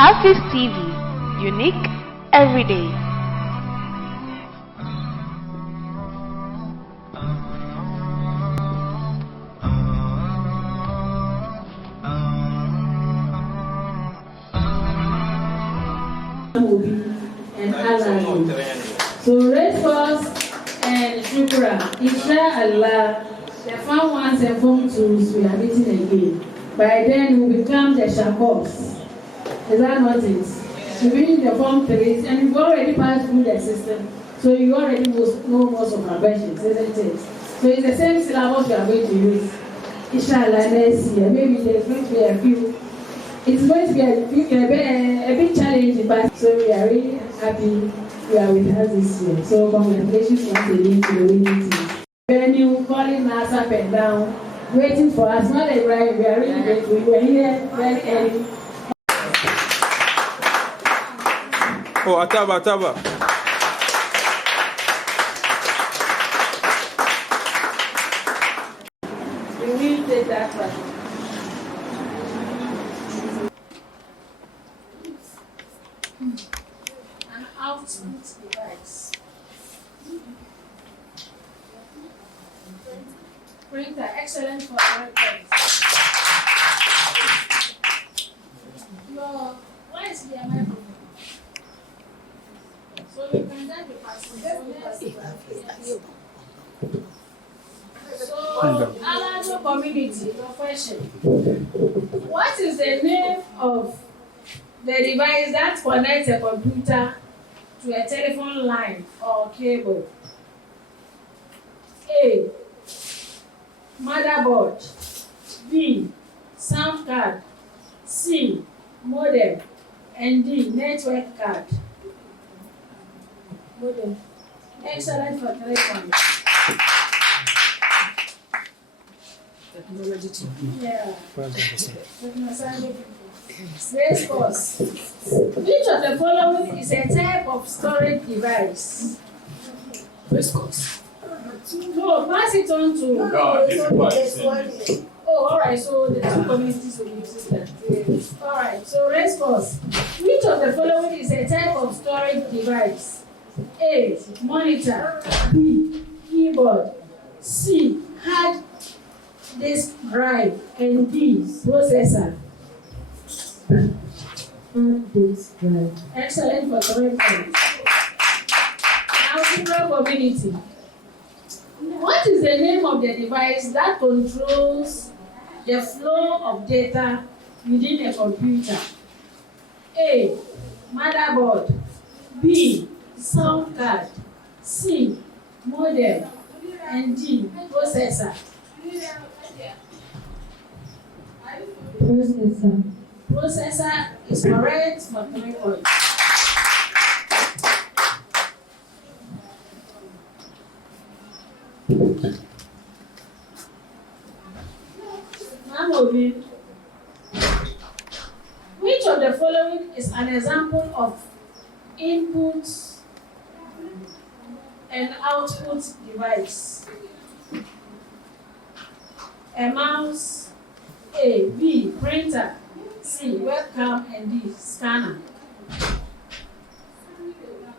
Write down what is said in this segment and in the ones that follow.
HAFIZ TV, unique every day. And Allah. So response and shukra, inshallah, the fun ones and form tools we are meeting again. By then we become the shakos. Is that not it? We read the form 3 and we've already passed through the system. So you already know most of our questions, isn't it? So it's the same syllabus we are going to use. Inshallah next year. Maybe there's going to be a few. It's going to be a big challenge, but so we are really happy you are with us this year. So congratulations once again to the winning team. Venue, calling us up and down, waiting for us. Not a right, we are really grateful. We were here very early. Oh, Ataba. We will take that one. An output device. Printer, excellent for reference. Why is the microphone? So you can get the password. So, Alajo community, your question. What is the name of the device that connects a computer to a telephone line or cable? A. Motherboard. B. Sound card. C. Modem. And D. Network card. Modem. Excellent for 3 points. Technology. Yeah. Race course. Which of the following is a type of storage device? Race course. No, pass it on to. No, this is what it's Oh, all right. So the two communities will use that. All right. So race course. Which of the following is a type of storage device? A. Monitor. B. Keyboard. C. Hard disk drive. And D. Processor. Hard disk drive. Excellent for 3 points. Now, general community. What is the name of the device that controls the flow of data within a computer? A. Motherboard. B. Sound card. C. Modem. And D. Processor. Processor is correct for 3 points. Which of the following is an example of input and output device? A mouse. A. B. Printer. C. Webcam. And D. Scanner.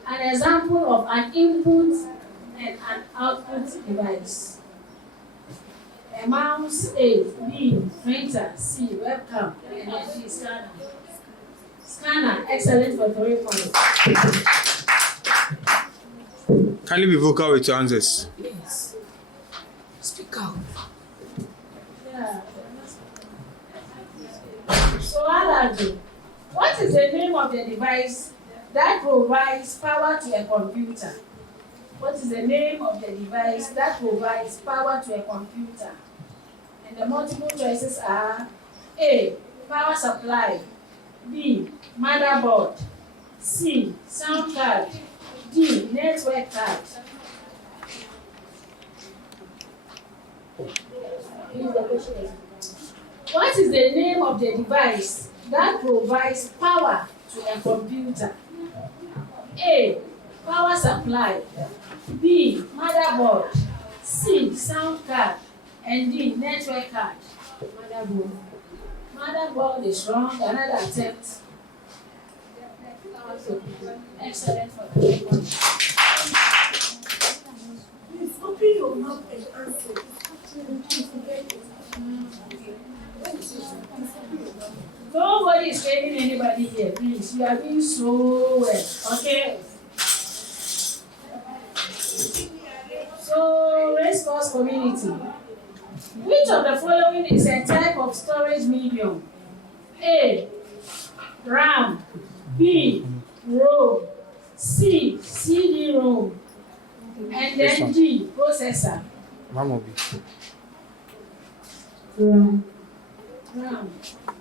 An example of an input and an output device. A mouse. A. B. Printer. C. Webcam. And D. Scanner. Scanner. Excellent for 3 points. Can you be vocal with your answers? Yes. Speak out. Yeah. So, Alaji, what is the name of the device that provides power to a computer? What is the name of the device that provides power to a computer? And the multiple choices are A. Power supply. B. Motherboard. C. Sound card. D. Network card. What is the name of the device that provides power to a computer? A. Power supply. B. Motherboard. C. Sound card. And D. Network card. Motherboard. Motherboard is wrong. Another attempt. Excellent for the record. Please open your mouth and answer. Nobody is failing anybody here, please. You are doing so well, okay? So, race course community. Which of the following is a type of storage medium? A. RAM. B. ROM. C. CD-ROM. And then D. Processor. Mama, RAM.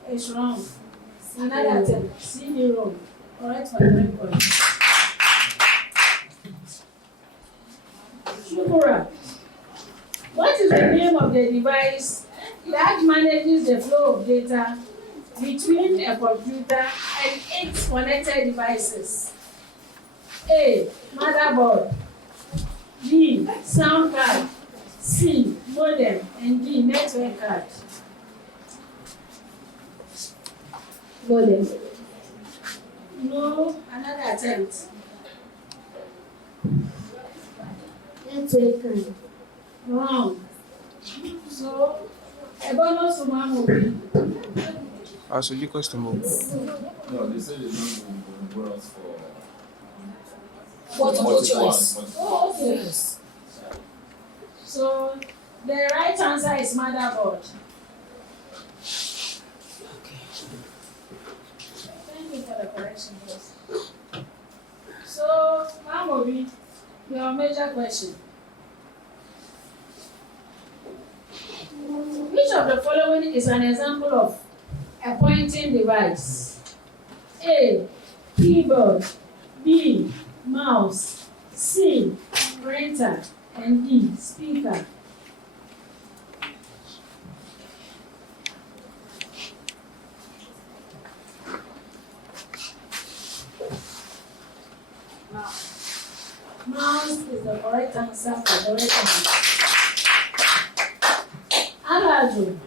It's wrong. Another attempt. CD-ROM. Correct for the record. Shukura. What is the name of the device that manages the flow of data between a computer and its connected devices? A. Motherboard. B. Sound card. C. Modem. And D. Network card. Modem. No. Another attempt. Network card. Wrong. So, a bonus to one will be. also you customer. No, they said they don't do bonus for Multiple choice. Oh, okay. Yes. So, the right answer is motherboard. Thank you for the correction, boss. So, Mamobi, your major question. Which of the following is an example of a pointing device? A. Keyboard. B. Mouse. C. Printer. And D. Speaker. Mouse is the correct answer for the record. Alado.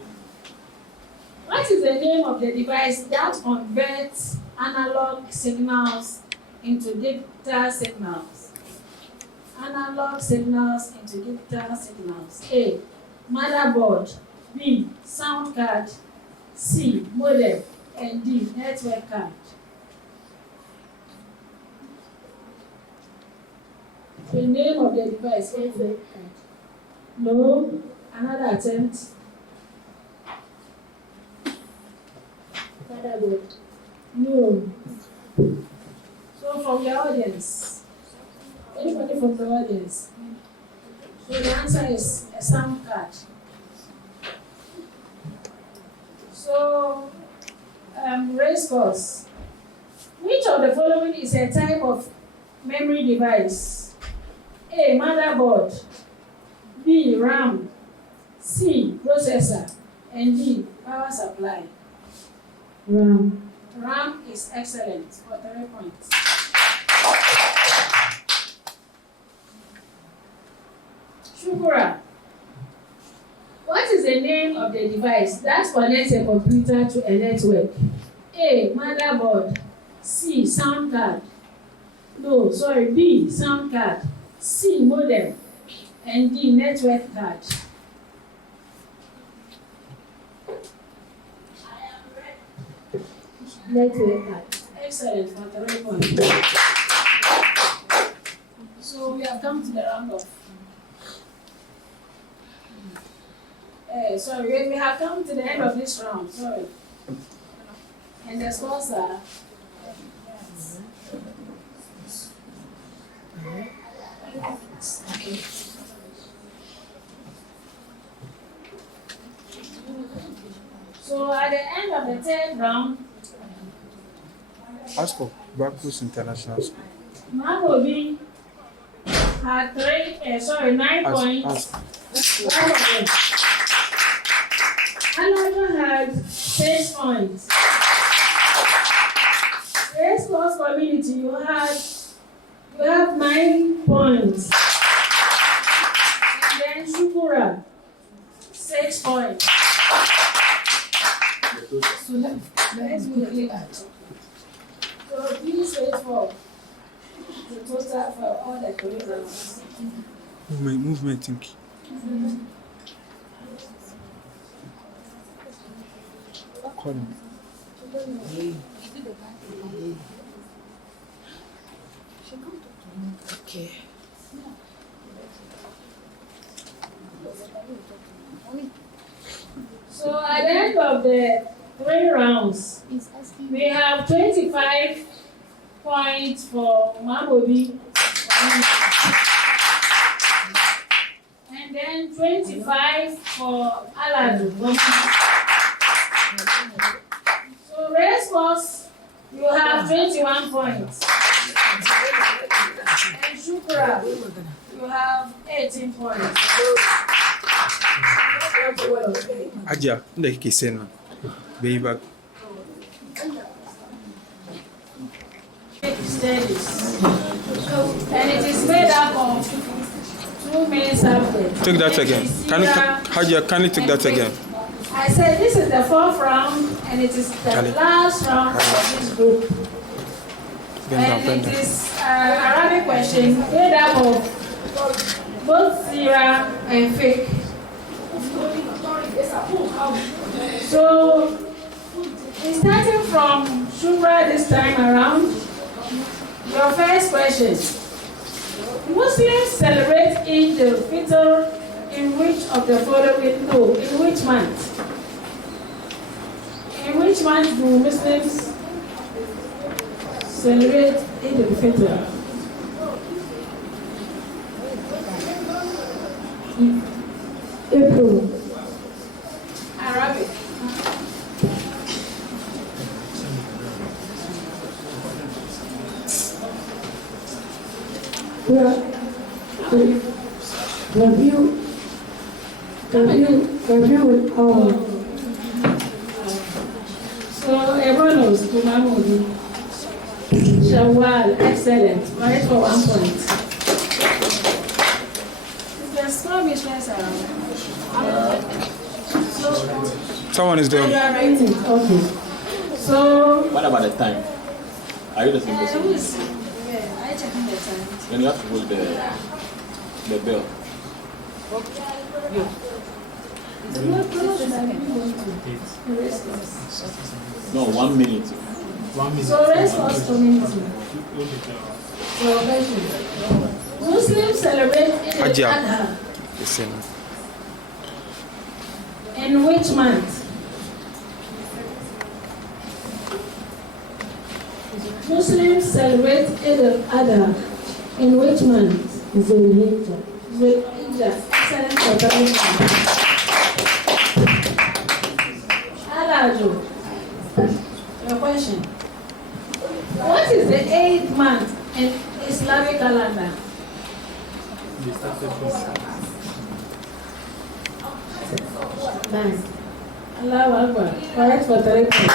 What is the name of the device that converts analog signals into digital signals? Analog signals into digital signals. A. Motherboard. B. Sound card. C. Modem. And D. Network card. The name of the device. Network card. No. Another attempt. Motherboard. No. So from the audience. Anybody from the audience? So the answer is a sound card. So, race course. Which of the following is a type of memory device? A. Motherboard. B. RAM. C. Processor. And D. Power supply. RAM. RAM is excellent for 3 points. Shukura. What is the name of the device that connects a computer to a network? A. Motherboard. C. Sound card. B. Sound card. C. Modem. And D. Network card. Network card. Excellent for 3 points. So we have come to the round of. We have come to the end of this round. Sorry. And the scores are. Okay. So at the end of the third round, ASCO, Bacchus International School. Mamobi had 9 points. Another had 6 points. Race course community, you have 9 points. And then Shukura, 6 points. So let's quickly add. So please wait for to total for all the correct answers. Movement thinking. Call him. Okay. So at the end of the 3 rounds, we have 25 points for Mamobi. And then 25 for Aladu. So race course, you have 21 points. And Shukra, you have 18 points. Aja, nda kike sena. Bai ba. Studies. And it is made up of 2 main subjects. Take that again. Haja, can you take that again? I said this is the 4th round and it is the last round of this group. And it is Arabic question made up of both Sira and Fiqh. So, starting from Shura this time around, your first question. Muslims celebrate Eid al-Fitr in which of the following, in which month? In which month do Muslims celebrate Eid al-Fitr? April. Arabic. So everyone knows Kumamudi. Shawwal, excellent. Right for 1 point. There's no missions around. Someone is there. You are writing. Okay. So. What about the time? Are you the same person? I checking the time. Then you have to hold the bell. No, 1 minute. So rest was community. So Muslims celebrate Eid al-Adha. In which month? Muslims celebrate Eid al-Adha in which month? Zulhijjah. Excellent preparation. Alaju, your question. What is the 8th month in Islamic calendar? Nice. Allahu Akbar. Correct for 3 points.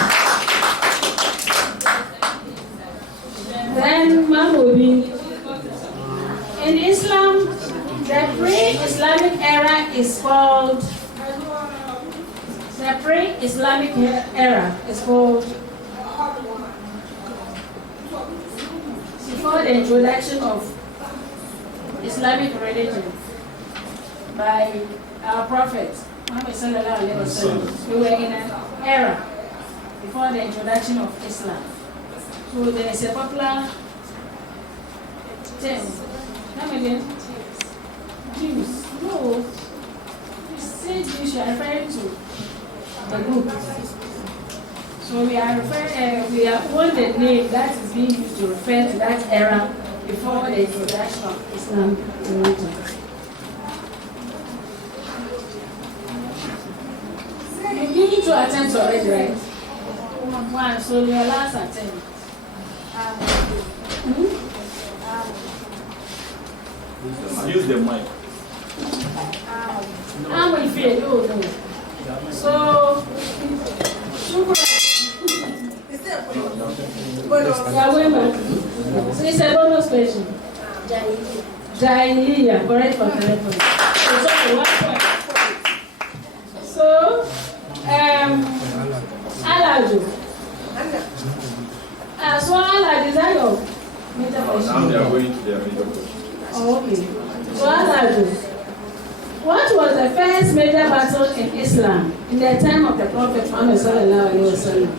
Then Mahmoudi. In Islam, the pre-Islamic era is called. The pre-Islamic era is called. Before the introduction of Islamic religion by our Prophet Muhammad sallallahu alaihi wasallam, we were in an era before the introduction of Islam. So there is a popular term. Come again? Jews. No. You say Jews, you are referring to the group. So we are on the name that is being used to refer to that era before the introduction of Islam religion. You need 2 attempts already, right? 1, so your last attempt. Use the mic. I'm in fear, no. So, so it's a bonus question. Jahiliya, correct for correct point. So, 1 point. So, Alaju. So Alaju, is that your Major Now question. they are going to their major question. Oh, okay. So what was the first major battle in Islam in the time of the Prophet Muhammad sallallahu alaihi wasallam?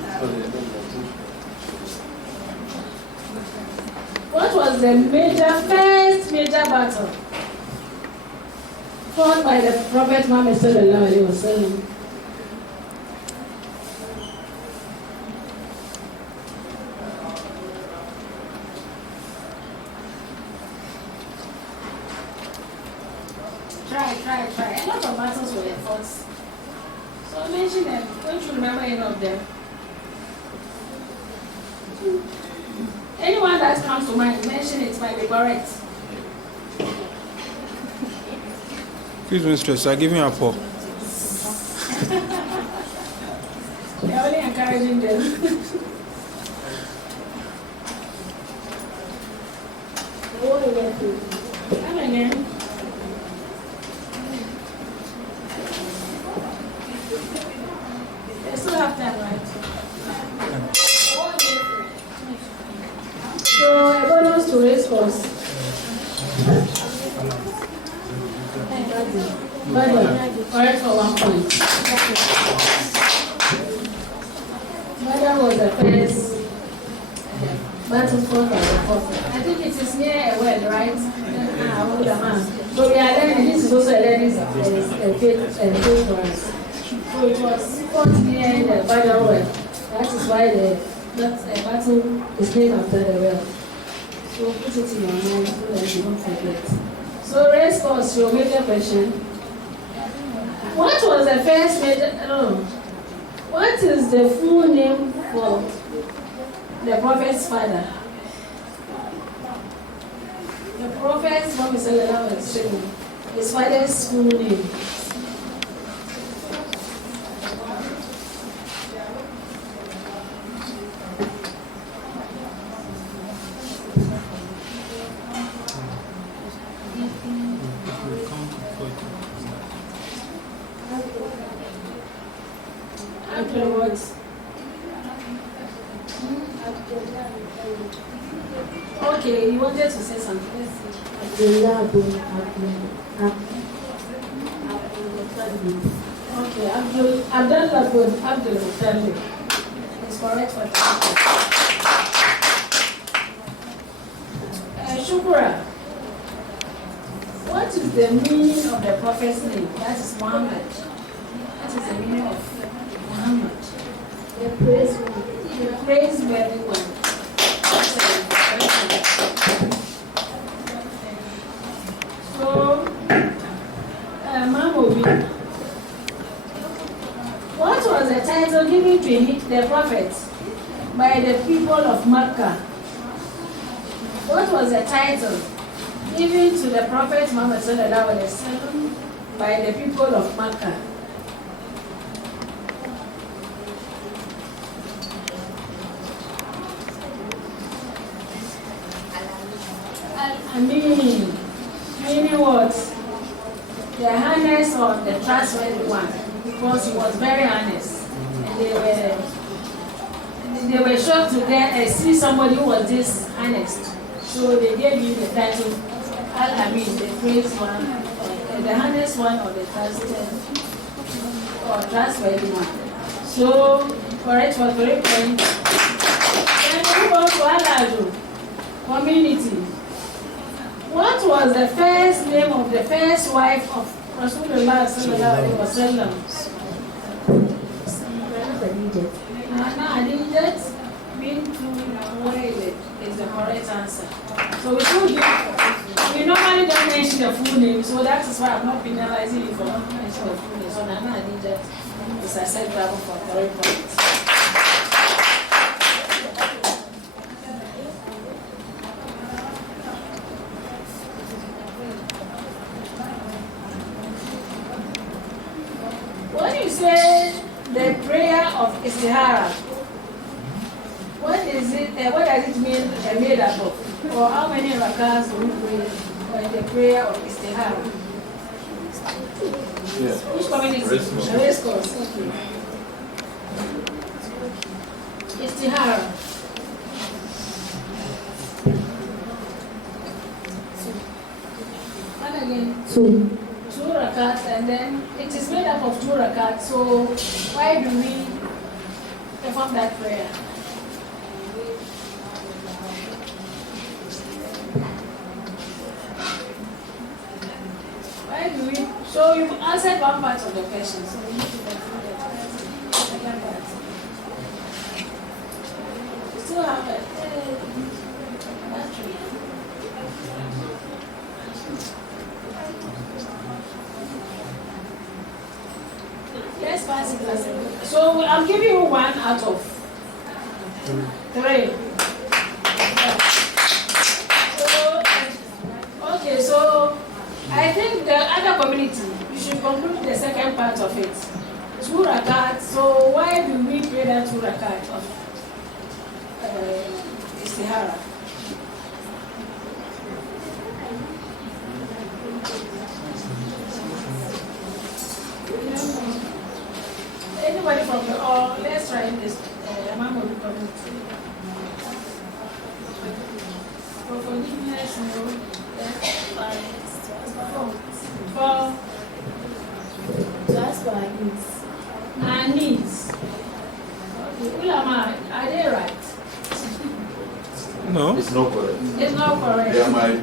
What was the first major battle fought by the Prophet Muhammad sallallahu alaihi wasallam? Try. A lot of battles were fought. So mention them. Don't you remember any of them? Anyone that comes to mind, mention it might be correct. Please don't stress. I'll give you a pour. They're only encouraging them. Come again. They still have time, right? So a bonus to race course. Correct for 1 point. Badr was the first battle fought by the Prophet. I think it is near a well, right? So we are learning. This is also a learning field for us. So it was fought near the Badr well. That is why the battle is named after the well. So put it in your mind so that you don't forget. So race course, your major question. What was the first major? What is the full name for the Prophet's father? The Prophet's Muhammad sallallahu alaihi wasallam. His father's full name. Okay, you wanted to say something. Okay, Abdullah is correct for that. Shukura, what is the meaning of the Prophet's name? That is Muhammad. What is the meaning of Muhammad? The praiseworthy one. So, Mamobi, what was the title given to the Prophet by the people of Mecca? What was the title given to the Prophet Muhammad sallallahu alaihi wasallam by the people of Mecca? Meaning what? The honest or the trustworthy one, because he was very honest. And they were shocked to see somebody who was this honest. So they gave you the title Al-Amin, the praise one, the honest one or the trustworthy one. So correct for 3 points. Then we move on to Al-Adu, community. What was the first name of the first wife of Rasulullah sallallahu alaihi wasallam? Nana Adijat bintu Khuwaylid is the correct answer. So we normally don't mention the full name, so that is why I'm not penalizing you for not mentioning the full name. So Nana Adijat is acceptable for 3 points. When you say the prayer of istihara, what is it? What does it mean? Made up of, or how many rakahs do we pray in the prayer of istihara? Yeah. Which community? Race course. Okay. Istihara. Two rakats, and then it is made up of 2 rakats. So why do we perform that prayer? Why do we? So you've answered one part of the question. So we need to conclude the second part. We still have a battery. Let's pass it. So I'm giving you 1 out of 3. Okay, so I think the other community, you should conclude the second part of it. 2 rakat. So why do we pray that 2 rakat of istihara? Anybody from the let's try this. Eman will come for forgiveness, for just for our needs. Our needs. Okay. Ulama, are they right? No. It's not correct. It's not correct.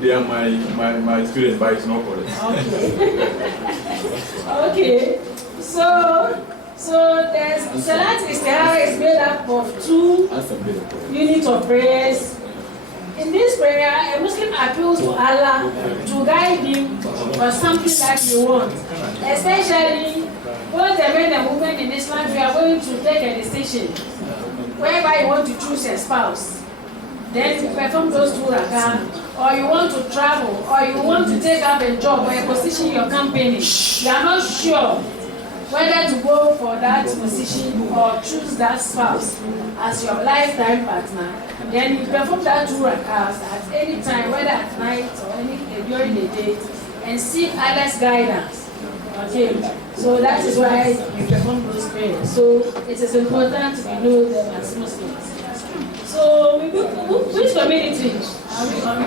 They are my students, but it's not correct. Okay. Okay. So there's Salat Istihara is made up of 2 units of prayers. In this prayer, a Muslim appeals to Allah to guide him for something that he wants. Especially both the men and women in Islam, we are going to take a decision whereby you want to choose a spouse. Then you perform those 2 rakah, or you want to travel, or you want to take up a job or a position in your company. You are not sure whether to go for that position or choose that spouse as your lifetime partner. Then you perform that 2 rakahs at any time, whether at night or during the day, and seek Allah's guidance. Okay, so that is why you perform those prayers. So it is important to know them as Muslims. So which community are we on?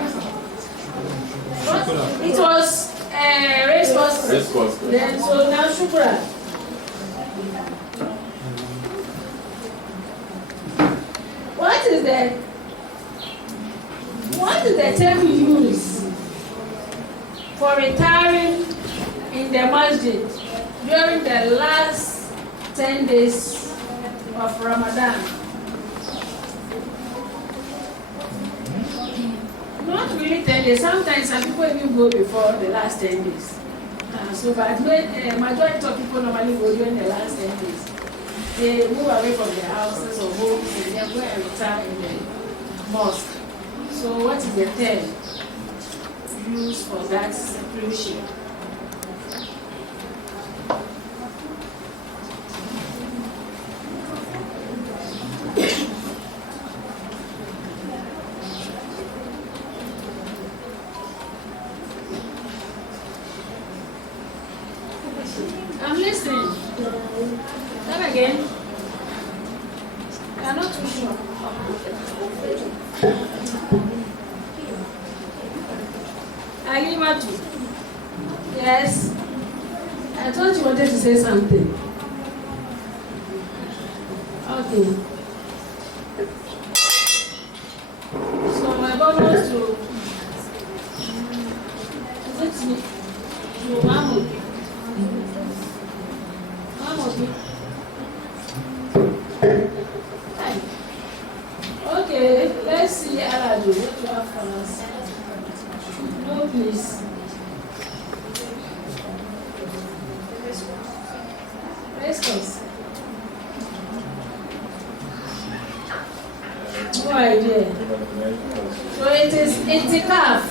It was race course. Then so now Shukra. What is the term used for retiring in the masjid during the last 10 days of Ramadan? Not really 10 days. Sometimes some people even go before the last 10 days. But majority of people normally go during the last 10 days. They move away from their houses or homes and they go and retire in the mosque. So what is the term used for that separation? I'm listening. Come again. I'm not too sure. Alimatu. Yes. I thought you wanted to say something. Okay. So my God wants to. Is it me? To Mahmoud. Okay, let's see Aladu. What you have for us? No, please. Response. No idea. So it is itikaf.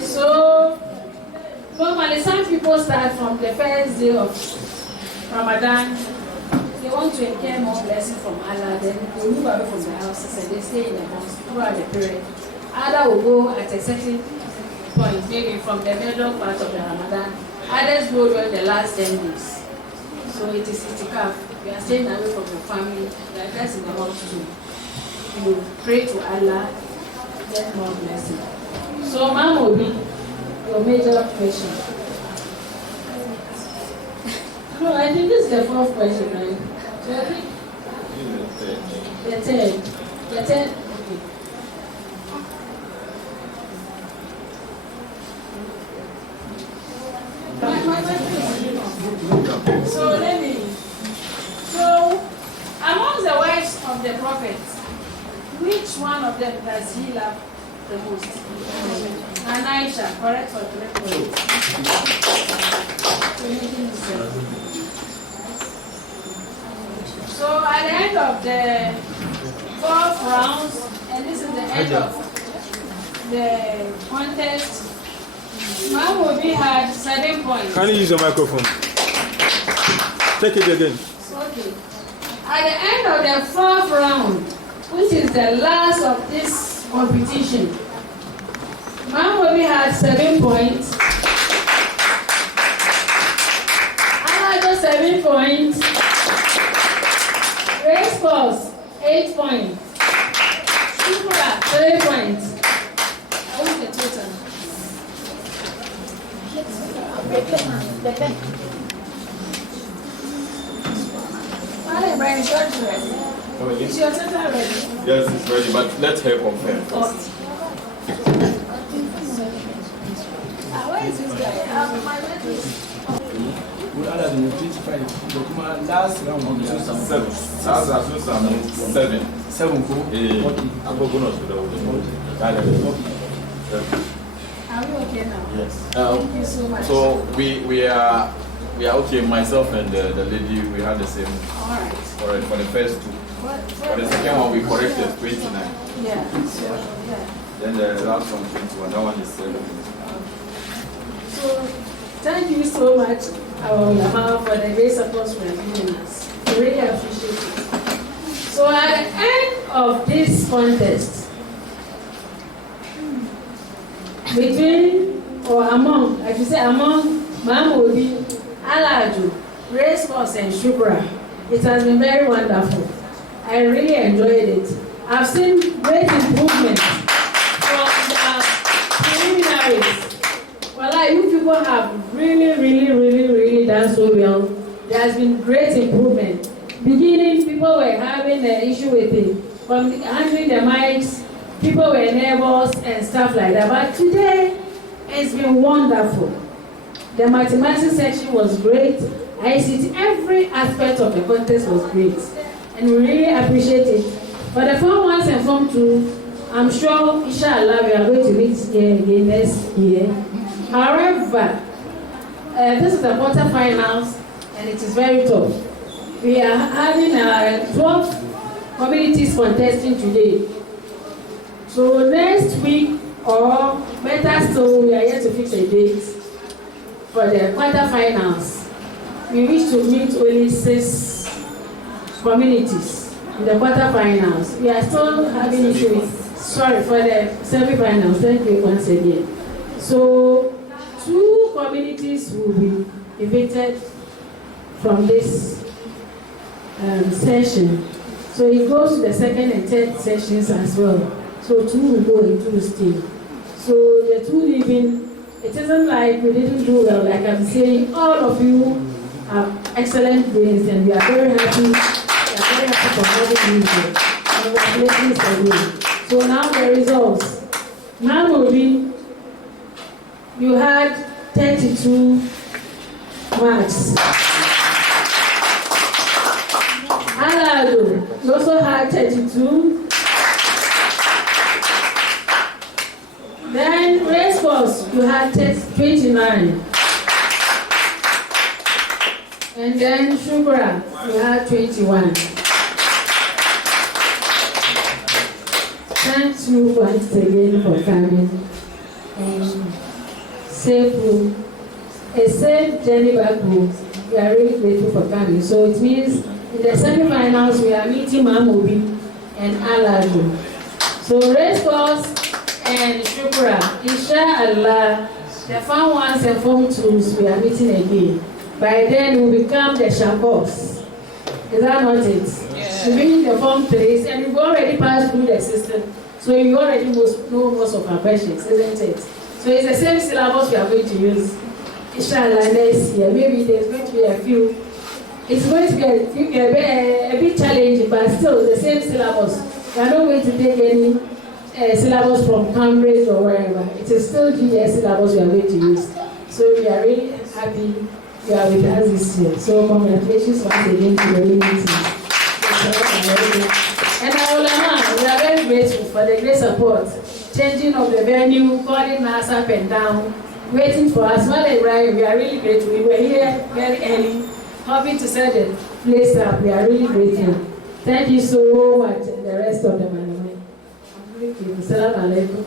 So normally some people start from the first day of Ramadan. They want to incur more blessing from Allah, then they move away from the houses and they stay in the mosque throughout the period. Others will go at a certain point, maybe from the middle part of the Ramadan. Others go during the last 10 days. So it is itikaf. You are staying away from your family. That's in the mosque too. You pray to Allah, get more blessing. So, Ma'am Obi, your major question. No, I think this is the fourth question, right? So I think the third. Okay. So among the wives of the prophets, which one of them does he love the most? And Aisha, correct or correct? So at the end of the fourth rounds, and this is the end of the contest, Ma'am Obi had 7 points. Can you use the microphone? Take it again. Okay. At the end of the fourth round, which is the last of this competition, Ma'am Obi had 7 points. Another 7 points. Race course, 8 points. Shukura, 3 points. I want the total. Is your total ready? Yes, it's ready, but let her confirm first. Where is this guy? My letters. Last round, 7. That's 7. 7. I'm going Are we okay now? Yes. Thank you so much. So we are okay. Myself and the lady, we had the same. All right. Alright, for the first 2. For the second one, we corrected 29. Yeah. So, yeah. Then the last one 21. That one is 7. So, thank you so much, our ulama, for the great support we have given us. We really appreciate it. So, at the end of this contest, between or among, I should say among Ma'am Obi, Alaju, Race Course, and Shukra, it has been very wonderful. I really enjoyed it. I've seen great improvements from the preliminaries. Well, you people have really done so well. There has been great improvement. Beginning, people were having an issue with it, handling the mics, people were nervous and stuff like that. But today, it's been wonderful. The mathematics section was great. ICT, every aspect of the contest was great. And we really appreciate it. For the Form 1 and Form 2, I'm sure, inshallah, we are going to meet here again next year. However, this is the quarterfinals, and it is very tough. We are having 12 communities contesting today. So next week, or better still, we are yet to fix a date for the quarterfinals. We wish to meet only 6 communities in the quarterfinals. We are still having issues. Sorry for the semi-finals. Thank you once again. So 2 communities will be evicted from this session. So it goes to the second and third sessions as well. So 2 will go into the team. So the 2 leaving, it isn't like we didn't do well. Like I'm saying, all of you have excellent brains, and we are very happy. We are very happy for having you here. Congratulations for you. So now the results. Ma'am Obi, you had 32 marks. Alado, you also had 32. Then Race Course, you had 29. And then Shukra, you had 21. Thank you once again for coming. And safe journey back home. We are really grateful for coming. So it means in the semi-finals we are meeting Ma'am Obi and Alaju. So Race Course and Shukra, inshallah, the Form 1s and Form 2s we are meeting again. By then we become the Shakos. Is that not it? Yeah. We meet the Form 3s, and we've already passed through the system. So you already know most of our questions, isn't it? So it's the same syllabus we are going to use. Inshallah, next year. Maybe there's going to be a few. It's going to get a bit challenging, but still the same syllabus. We are not going to take any syllabus from Cambridge or wherever. It is still GS syllabus we are going to use. So we are really happy you are with us this year. So congratulations once again to the winning team. And we are very grateful for the great support, changing of the venue, calling us up and down, waiting for us. While they arrived, we are really grateful. We were here very early, hoping to set the place up. We are really grateful. Thank you so much, and the rest of the money. Assalamu alaikum.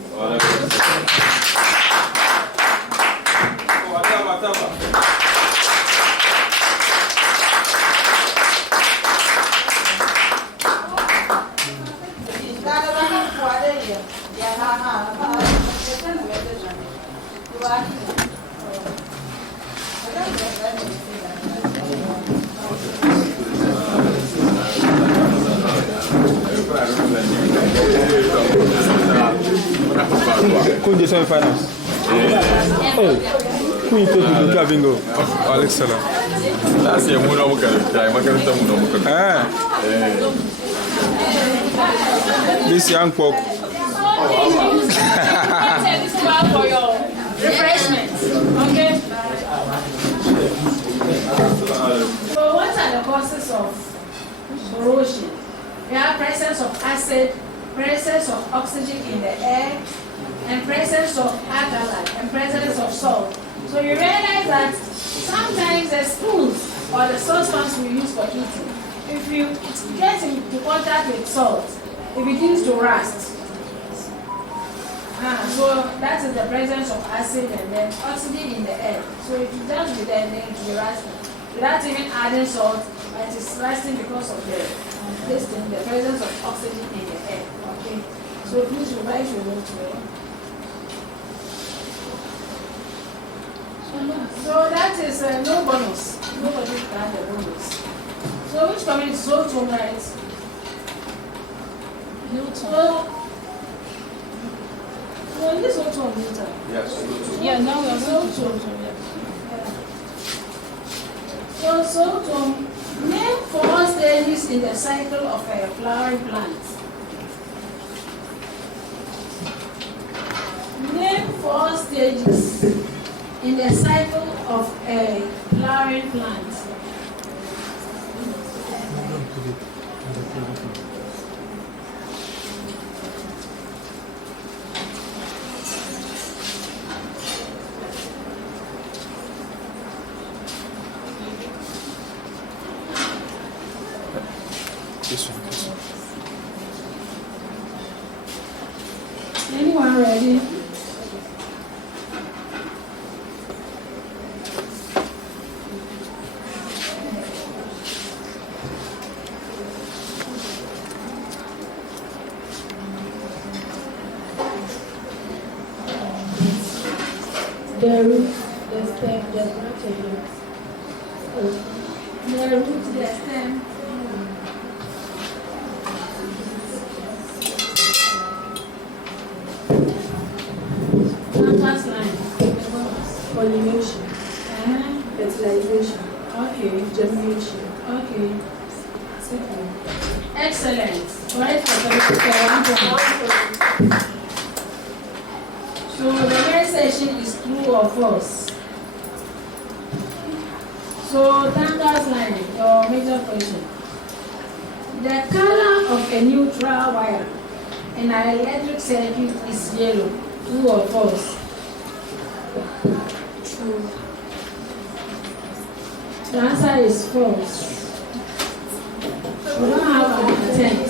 Who is the finals? Oh, who is the bingo? Alex Salam. That's the moon of This young folk. This is for your refreshments. Okay? So what are the causes of corrosion? We have presence of acid, presence of oxygen in the air, and presence of alkali, and presence of salt. So you realize that sometimes the spoons or the saucepans we use for eating, if you get into contact with salt, it begins to rust. So that is the presence of acid and then oxygen in the air. So if you just with that, then it will be rusting. Without even adding salt, it is rusting because of the presence of oxygen in the air. Okay. So please revise your notes well. So that is no bonus. Nobody can have a bonus. So which community? So to right? So this is also Newton. Yes. Yeah, now we are so to name 4 stages in the cycle of a flowering plant. Name 4 stages in the cycle of a flowering plant. Anyone ready? The root, the stem, the branch, the root, the stem. First line, pollination, fertilization, okay, germination, okay. Excellent. Right. So the next session is true or false. So Tanga's line, your major question. The color of a neutral wire in an electric circuit is yellow. True or false? True. The answer is false. We don't have an intent.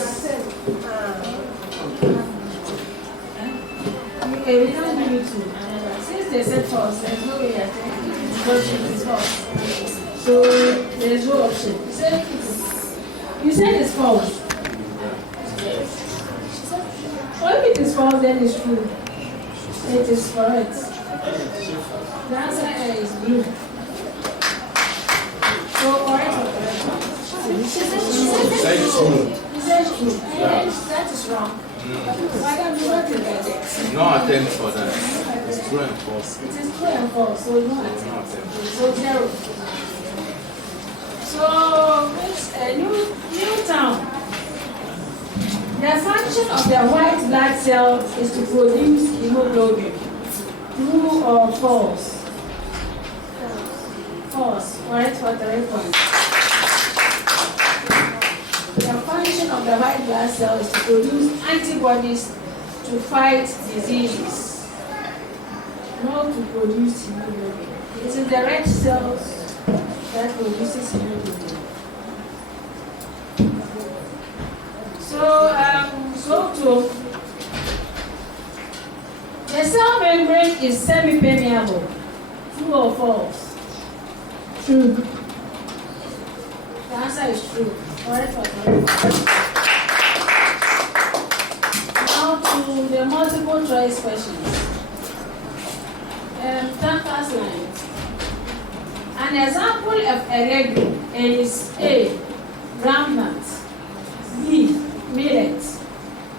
Okay, we don't give it to. Since they said false, there's no way I think because it is false. So there's no option. You said it's false. Well, if it is false, then it's true. It is correct. The answer is blue. So correct or correct? He said true. That is wrong. Madam, you got it right there. No attempt for that. It's true and false. It is true and false, so no attempt. So 0. So, new town. The function of the white blood cell is to produce hemoglobin. True or false? False. Correct for 3 points. The function of the white blood cell is to produce antibodies to fight diseases, not to produce hemoglobin. It is the red cells that produces hemoglobin. So the cell membrane is semi-permeable. True or false? True. The answer is true. Correct or correct? Now to the multiple choice questions. Campus lines. An example of a legume is A. Groundnut, B. Millet,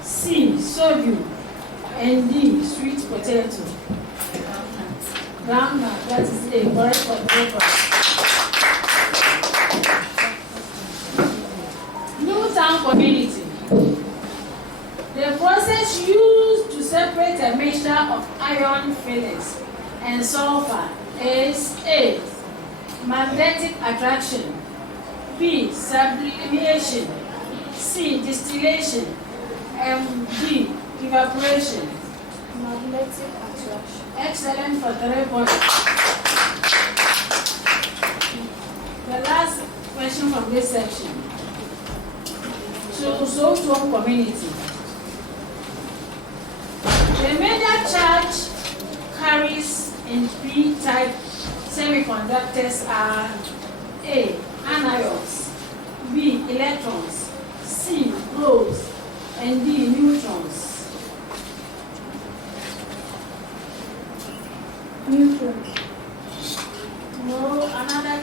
C. Sorghum, and D. Sweet potato. Groundnut, that is A. Correct for the paper. Town community. The process used to separate a mixture of iron fillings and sulfur is A. Magnetic attraction, B. Sublimation, C. Distillation, and D. Evaporation. Magnetic attraction. Excellent for 3 points. The last question from this section. So community. The major charge carries in P-type semiconductors are A. Anions, B. Electrons, C. Holes, and D. Neutrons. Neutrons. No, another.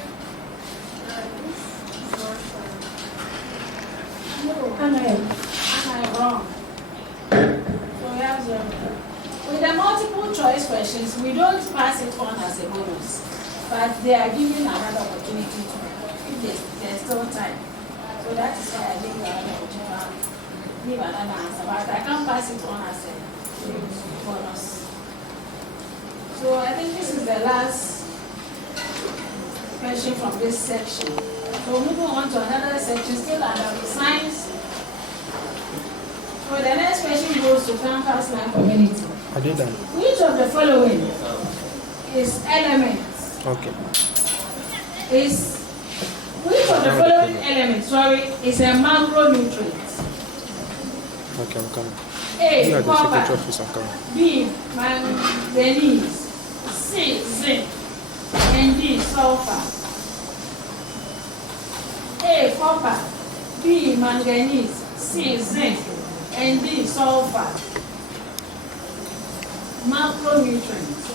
Anion, wrong. So we have 0. With the multiple choice questions, we don't pass it on as a bonus, but they are giving another opportunity to if there's still time. So that is why I give you another opportunity to give another answer, but I can't pass it on as a bonus. So I think this is the last question from this section. So moving on to another section, still under the science. So the next question goes to campus line community. I did that. Which of the following is elements? Okay. Which of the following elements, is a macronutrient? Okay, I'm coming. A. You are the Copper. secretary office, I'm coming. B. Manganese. C. Zinc. And D. Sulfur. A. Copper. B. Manganese. C. Zinc. And D. Sulfur. Macronutrients.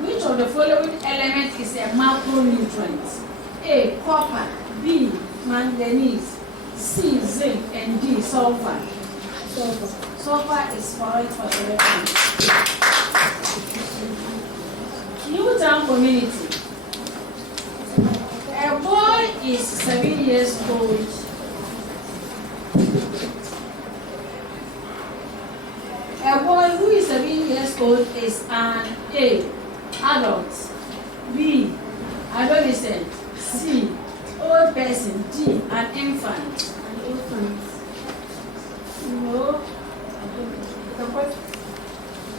Which of the following elements is a macronutrient? A. Copper. B. Manganese. C. Zinc. And D. Sulfur. Sulfur is correct for the reference. Newtown community. A boy is 7 years old. A boy who is 7 years old is an A. Adult, B. Adolescent, C. Old person, D. An infant. No.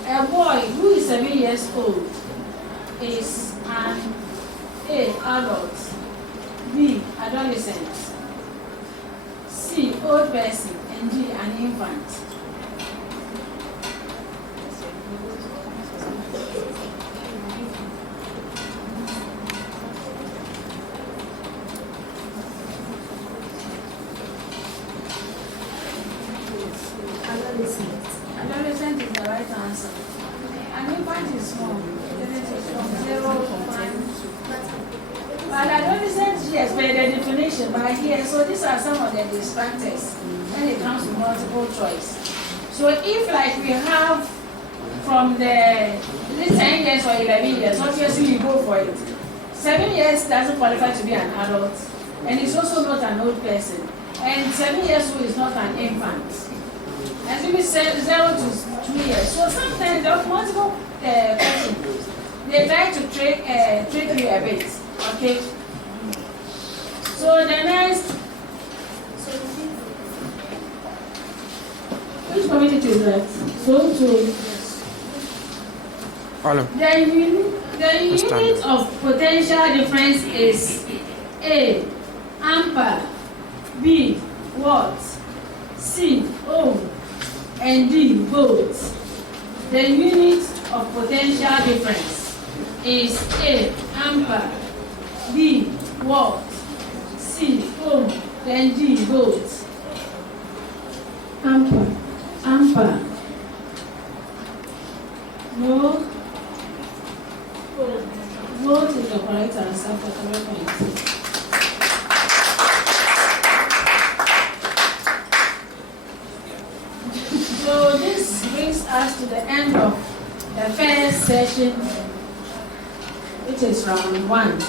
A boy who is 7 years old is an A. Adult, B. Adolescent, C. Old person, and D. An infant. Adolescent is the right answer. An infant is small, isn't it? 0 to 10. But adolescent, yes, but the definition by here. So these are some of the distractors when it comes to multiple choice. So if like we have from the 10 years or 11 years, obviously you go for it. 7 years doesn't qualify to be an adult, and it's also not an old person. And 7 years old is not an infant. As if it's 0 to 2 years. So sometimes there are multiple persons. They try to trick you a bit. Okay. So the next, which community is that? So to the unit of potential difference is A, ampere, B, watt, C, ohm, and D, volt. The unit of potential difference is A, ampere, B, watt, C, ohm, then D, volt. Ampere. No. Volt is the correct answer for correct point. So this brings us to the end of the first session, which is round 1.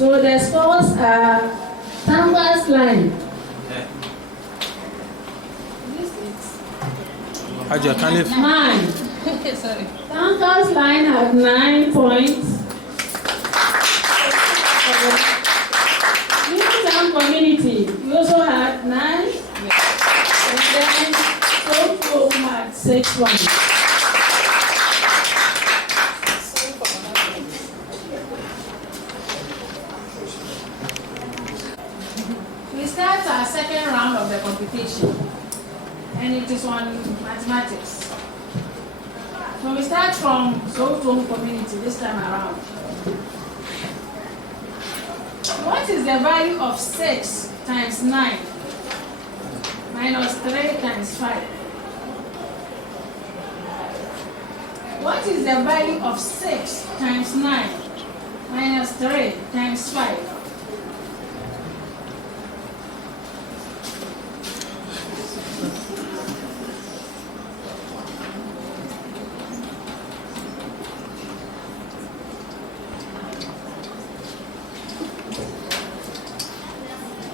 So the scores are Tanga's line. Haja, can you? 9. Sorry. Tanga's line had 9 points. Newtown community, you also had 9. And then Soto had 6 points. We start our second round of the competition, and it is on mathematics. So we start from Soto community this time around. What is the value of 6 times 9 minus 3 times 5? What is the value of 6 times 9 minus 3 times 5?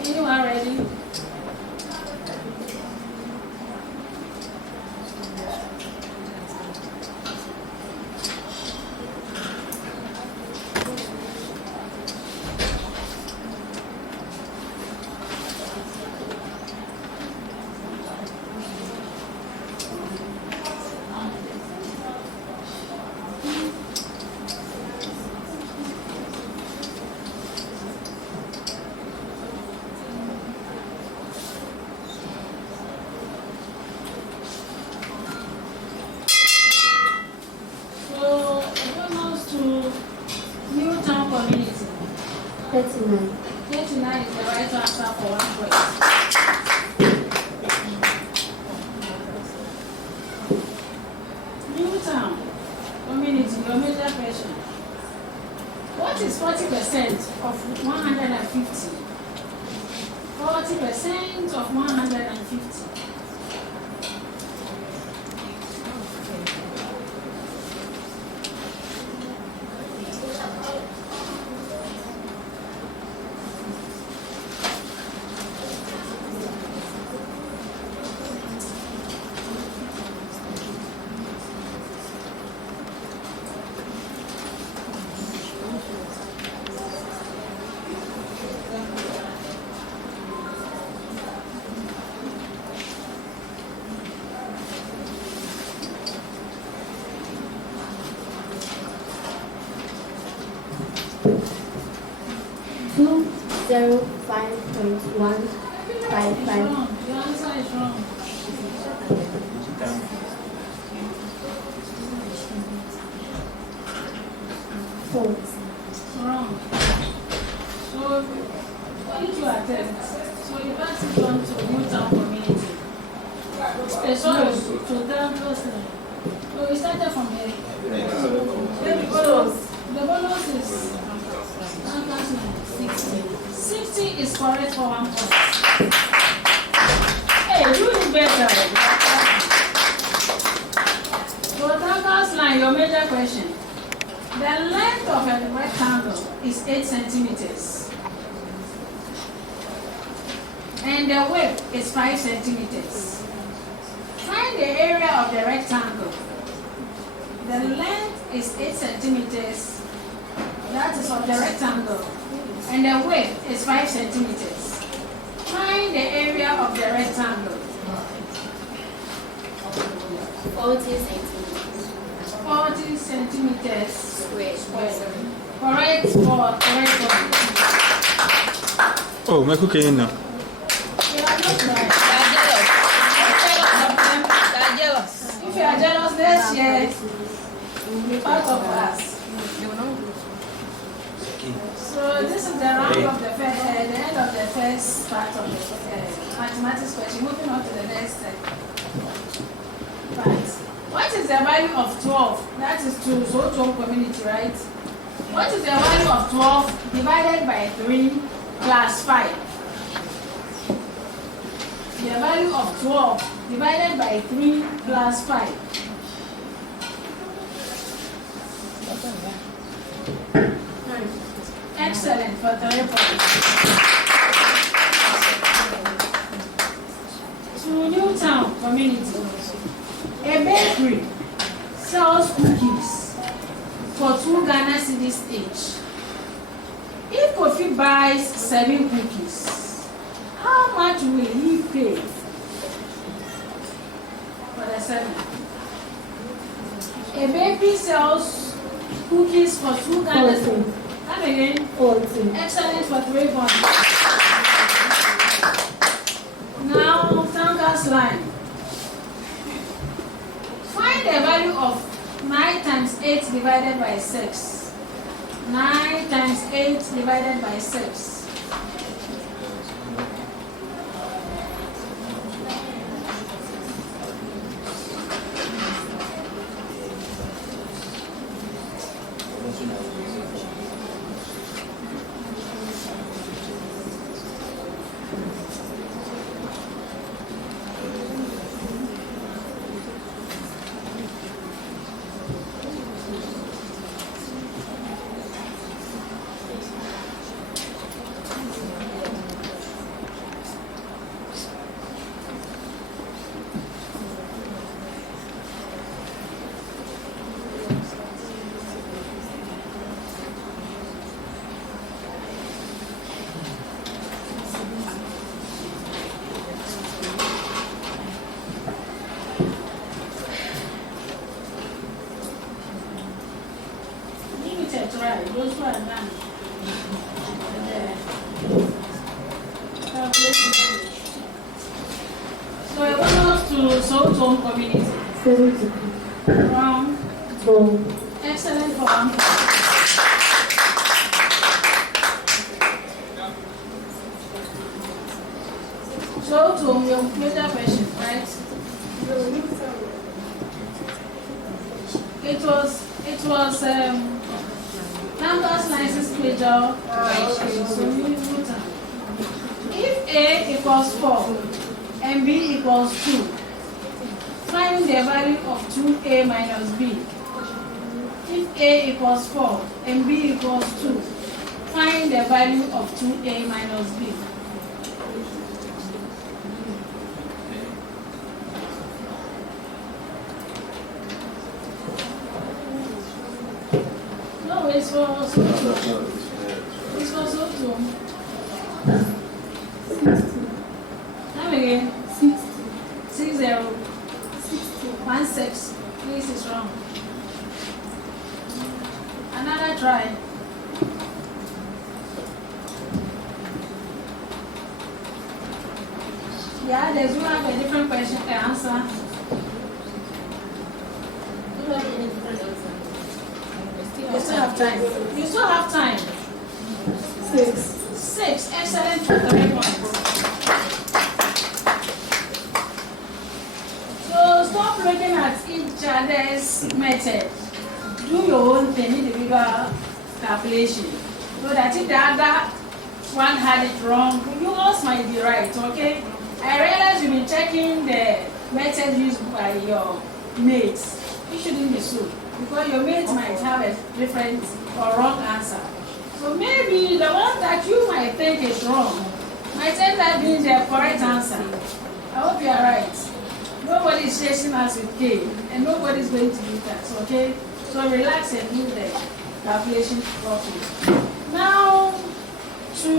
Anyone ready? So, it goes to Newtown community. 39. 39 is the right answer for 1 point. Newtown community, your major question. What is 40% of 150? 40% of 150. $205.155. Your answer is wrong. Wrong. So, only 2 attempts. So, you pass it on to Newtown community. Sorry, to Douglas. So, we started from here. The bonus is 60. 60 is correct for 1 point. Hey, you did better. For Douglas line, your major question. The length of a rectangle is 8 centimeters. And the width is 5 centimeters. Find the area of the rectangle. The length is 8 centimeters. That is of the rectangle. And the width is 5 centimeters. Find the area of the rectangle. 40 centimeters. 40 centimeters square. Correct for correct one. Oh, my cooking now. You are not right. If you are jealous, next year will be part of us. So this is the round of the end of the first part of the mathematics question. Moving on to the next step. Right. What is the value of 12? That is to Soto community, right? What is the value of 12 divided by 3 plus 5? The value of 12 divided by 3 plus 5. Excellent for 3 points. To Newtown community. A bakery sells cookies for 2 Ghana cedis each. If Kofi buys 7 cookies, how much will he pay for the 7? A bakery sells cookies for 2 Ghana cedis. Come again. 14. Excellent for 3 points. Now, Tanka's line. Find the value of 9 times 8 divided by 6. 9 times 8 divided by 6. Those who are done. So I want to Soto community. Round. Excellent for 1 point. Soto, your major question, right? It was numbers license major. So if A equals 4 and B equals 2, find the value of 2A minus B. If A equals 4 and B equals 2, find the value of 2A minus B. It's for Soto. It's for Soto. Come again. 60. 60. 16. This is wrong. Another try. Yeah, there's you have a different question answer. You have any different answer? You still have have time? You still have time. 6. Excellent. 3 points. So stop looking at each other's method. Do your own thing, individual calculation. So that if the other one had it wrong, yours might be right, okay? I realize you've been checking the method used by your mates. It shouldn't be so, because your mates might have a different or wrong answer. So maybe the one that you might think is wrong might end up being the correct answer. I hope you are right. Nobody is chasing us with K, and nobody is going to beat us, okay? So relax and do the calculation properly. Now to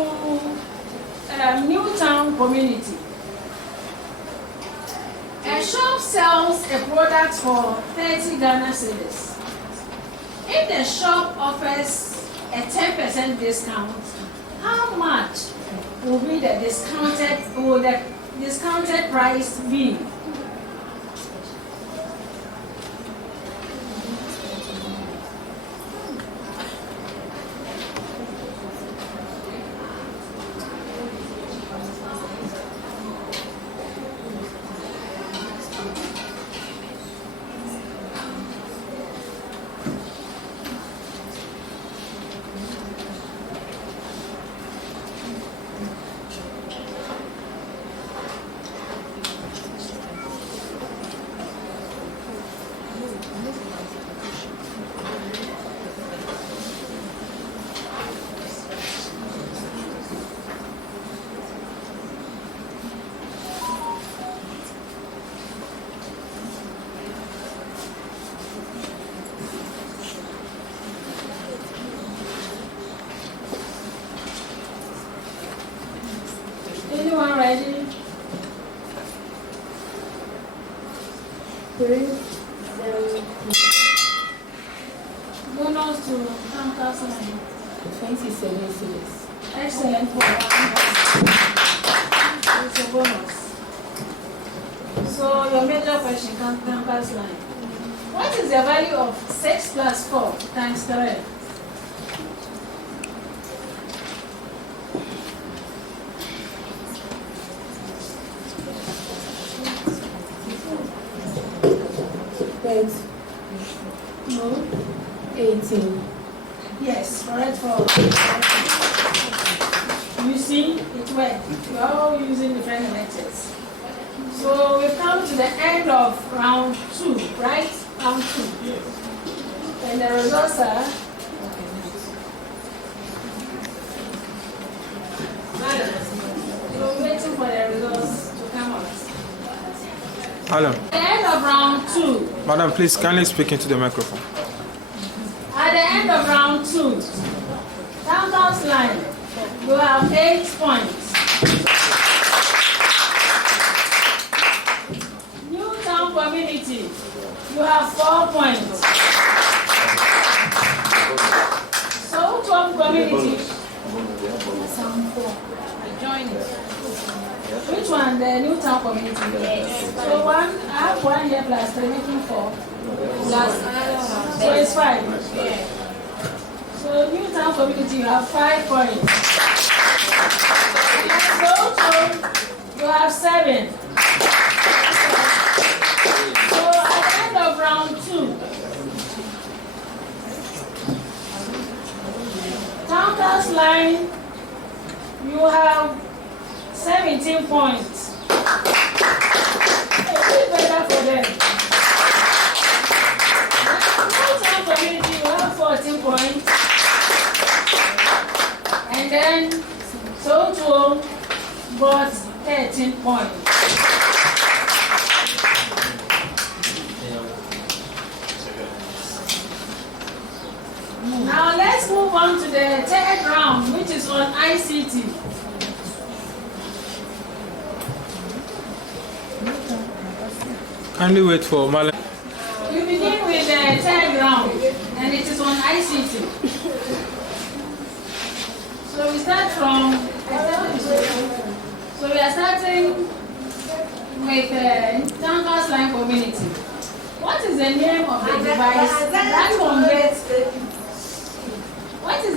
Newtown community. A shop sells a product for 30 Ghana cedis. If the shop offers a 10% discount, how much will be the discounted price be? Anyone ready? 3, 0. Bonus to 1,000. 27 cedis. Excellent for 1. It's a bonus. So your major question comes campus line. What is the value of 6 plus 4 times 3? No. 18. Yes, correct for. You see, it went. We're all using different methods. So we've come to the end of round 2, right? Round 2. And the results are. So we're waiting for the results to come out. Hello. At the end of round 2. Madam, please kindly speak into the microphone. At the end of round 2, Downtown's line, you have 8 points. Newtown community, you have 4 points. Southwark community, join it. Which one? The Newtown community? Yes. So one, I have 1 here plus 3, making 4. So it's 5. Yeah. So Newtown community, you have 5 points. And so you have 7. So at the end of round 2, Townhouse line, you have 17 points. It's a bit better for them. Newtown community, you have 14 points. And then Southwark got 13 points. Now let's move on to the 3rd round, which is on ICT. Kindly wait for Malam. We begin with the 3rd round, and it is on ICT. So we start from. So we are starting with Townhouse line community. What is the name of the device that converts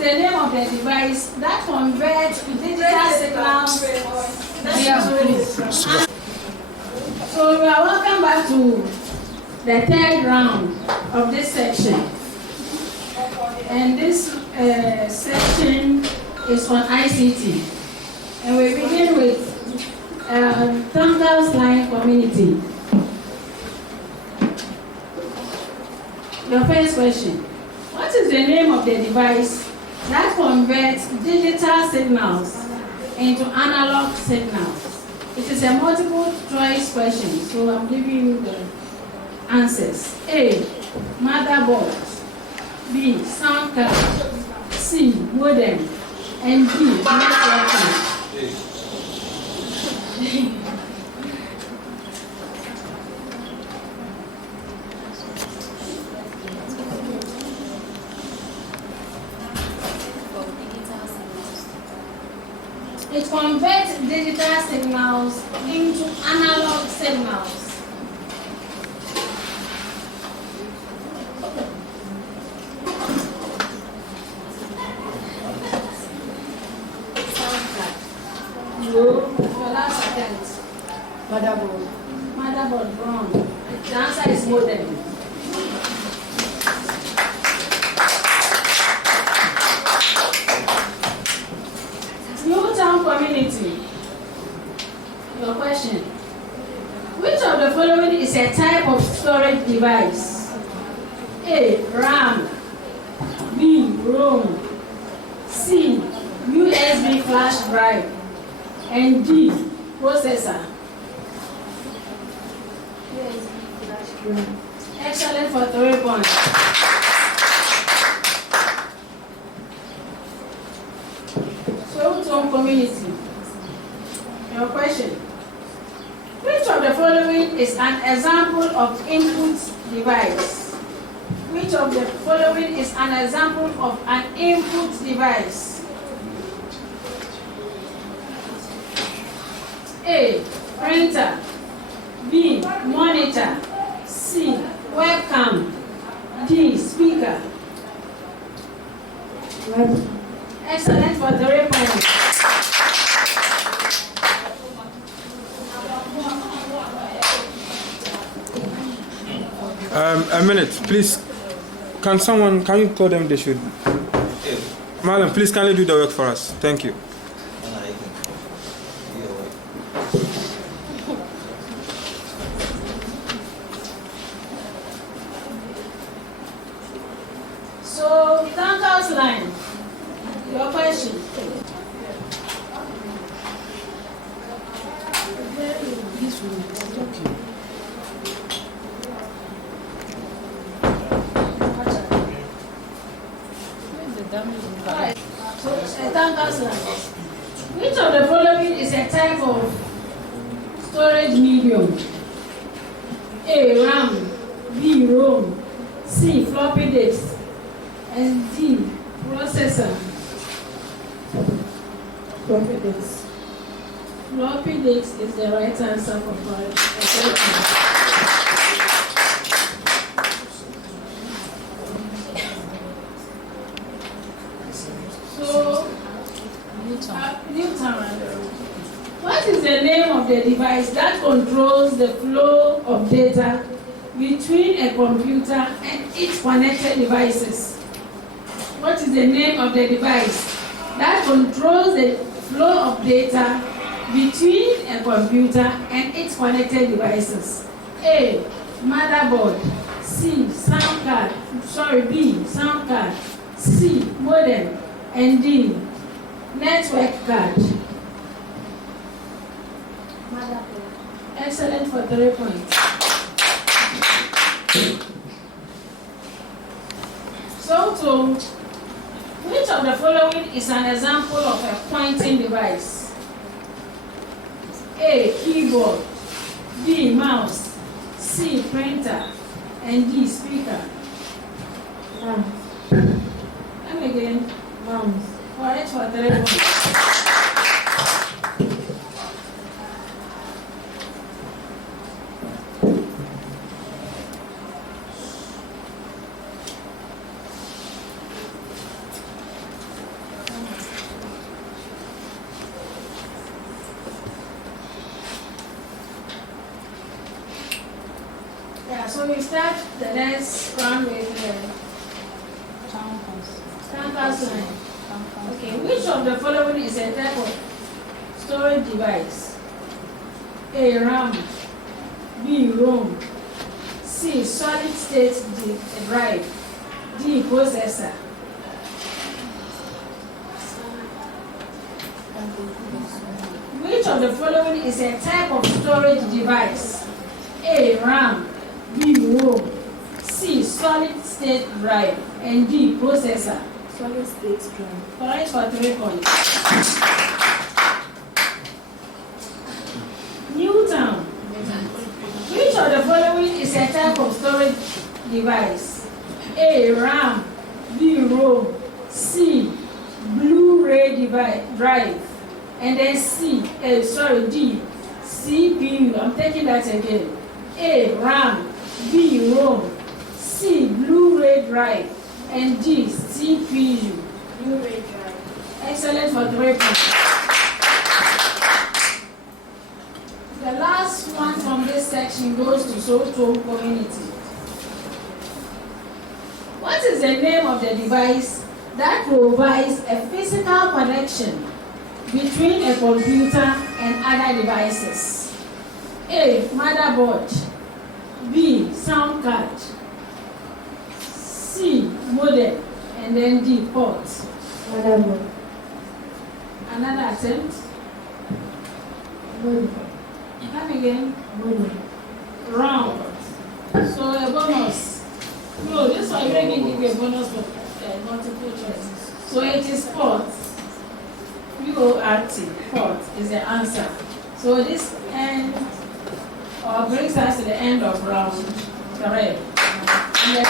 the name of the device that converts digital signals? So we are welcome back to the third round of this section. And this section is on ICT. And we begin with Tangal's Line Community. Your first question. What is the name of the device that converts digital signals into analog signals? It is a multiple choice question, so I'm giving you the answers. A, motherboard. B, sound card. C, modem. And D, networking. It converts digital signals into analog signals. Your last attempt. Motherboard. Motherboard, wrong. The answer is modem. Newtown Community. Your question. Which of the following is a type of storage device? A, RAM. B, ROM. C, USB flash drive. And D, processor. USB flash drive. Excellent for 3 points. Newtown Community. Your question. Which of the following is an example of input device? Which of the following is an example of an input device? A, printer. B, monitor. C, webcam. D, speaker. Excellent for 3 points. A minute, please. Can you tell them they should? Madam, please kindly do the work for us. Thank you. So, Tangal's Line. Your question. Which of the following is a type of storage medium? A, RAM. B, ROM. C, floppy disk. And D, processor. Floppy disk. Floppy disk is the right answer for part. So, Newtown. What is the name of the device that controls the flow of data between a computer and its connected devices? What is the name of the device that controls the flow of data between a computer and its connected devices? A, motherboard. C, sound card. B, sound card. C, modem. And D, network card. Motherboard. Excellent for 3 points. So, which of the following is an example of a pointing device? A, keyboard. B, mouse. C, printer. And D, speaker. And again, mouse. Correct for 3 points. So we start the next round with canvas line. Okay, which of the following is a type of storage device? A. RAM. B. ROM. C. Solid state drive. D. Processor. Which of the following is a type of storage device? A. RAM. B. ROM. C. Solid state drive. And D. Processor. Solid state drive. Correct for 3 points. Newton. Which of the following is a type of storage device? A. RAM. B. ROM. C. Blu-ray drive. And then D. CPU. I'm taking that again. A. RAM. B. ROM. C. Blu-ray drive. And D. CPU. Blu-ray drive. Excellent for 3 points. The last one from this section goes to social community. What is the name of the device that provides a physical connection between a computer and other devices? A. Motherboard. B. Sound card. C. Modem. And then D. Port. Motherboard. Another attempt. Modem. Come again. Modem. Wrong. So a bonus. No, this one you don't give you a bonus for multiple choice. So it is port. PORT. Port is the answer. So this end brings us to the end of round 3. And the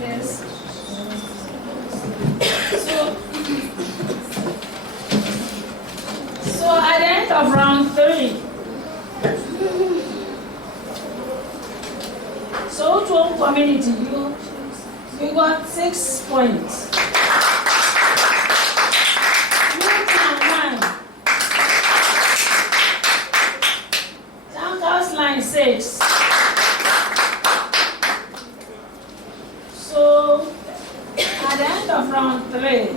yes. So at the end of round 3, so to community, you got 6 points. Line 6. So at the end of round 3,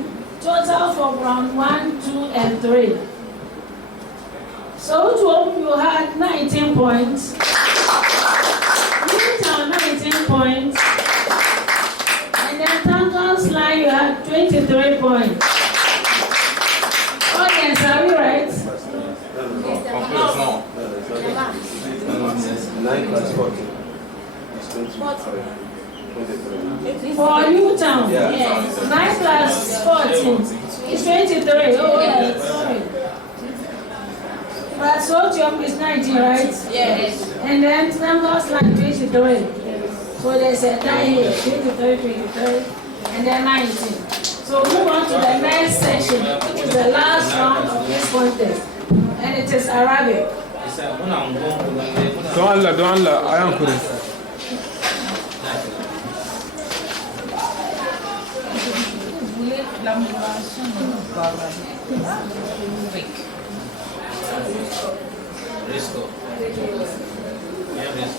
total for round 1, 2, and 3. So you had 19 points. Newtown 19 points. And then Tankal's line you had 23 points. Audience, are we right? No. 9 plus 14 is 23. For Newtown, Yeah. 9 plus 14 is 23. Oh, yeah, sorry. But Sotium is 19, right? Yes. And then Tankal's line 23. So there's a tie here, 23, 23, and then 19. So move on to the next section, which is the last round of this contest. And it is Arabic. Don Allah, I am Kuri.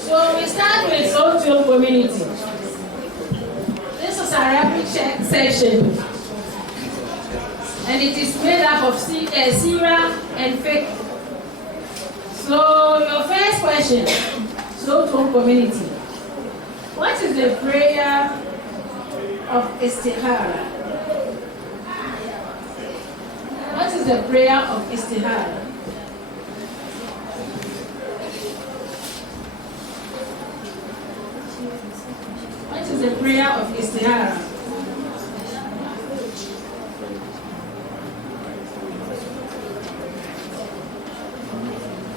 So we start with social community. This is Arabic section. And it is made up of Sirah and Fiqh. So your first question, social community. What is the prayer of istihara? What is the prayer of istihara? What is the prayer of istihara?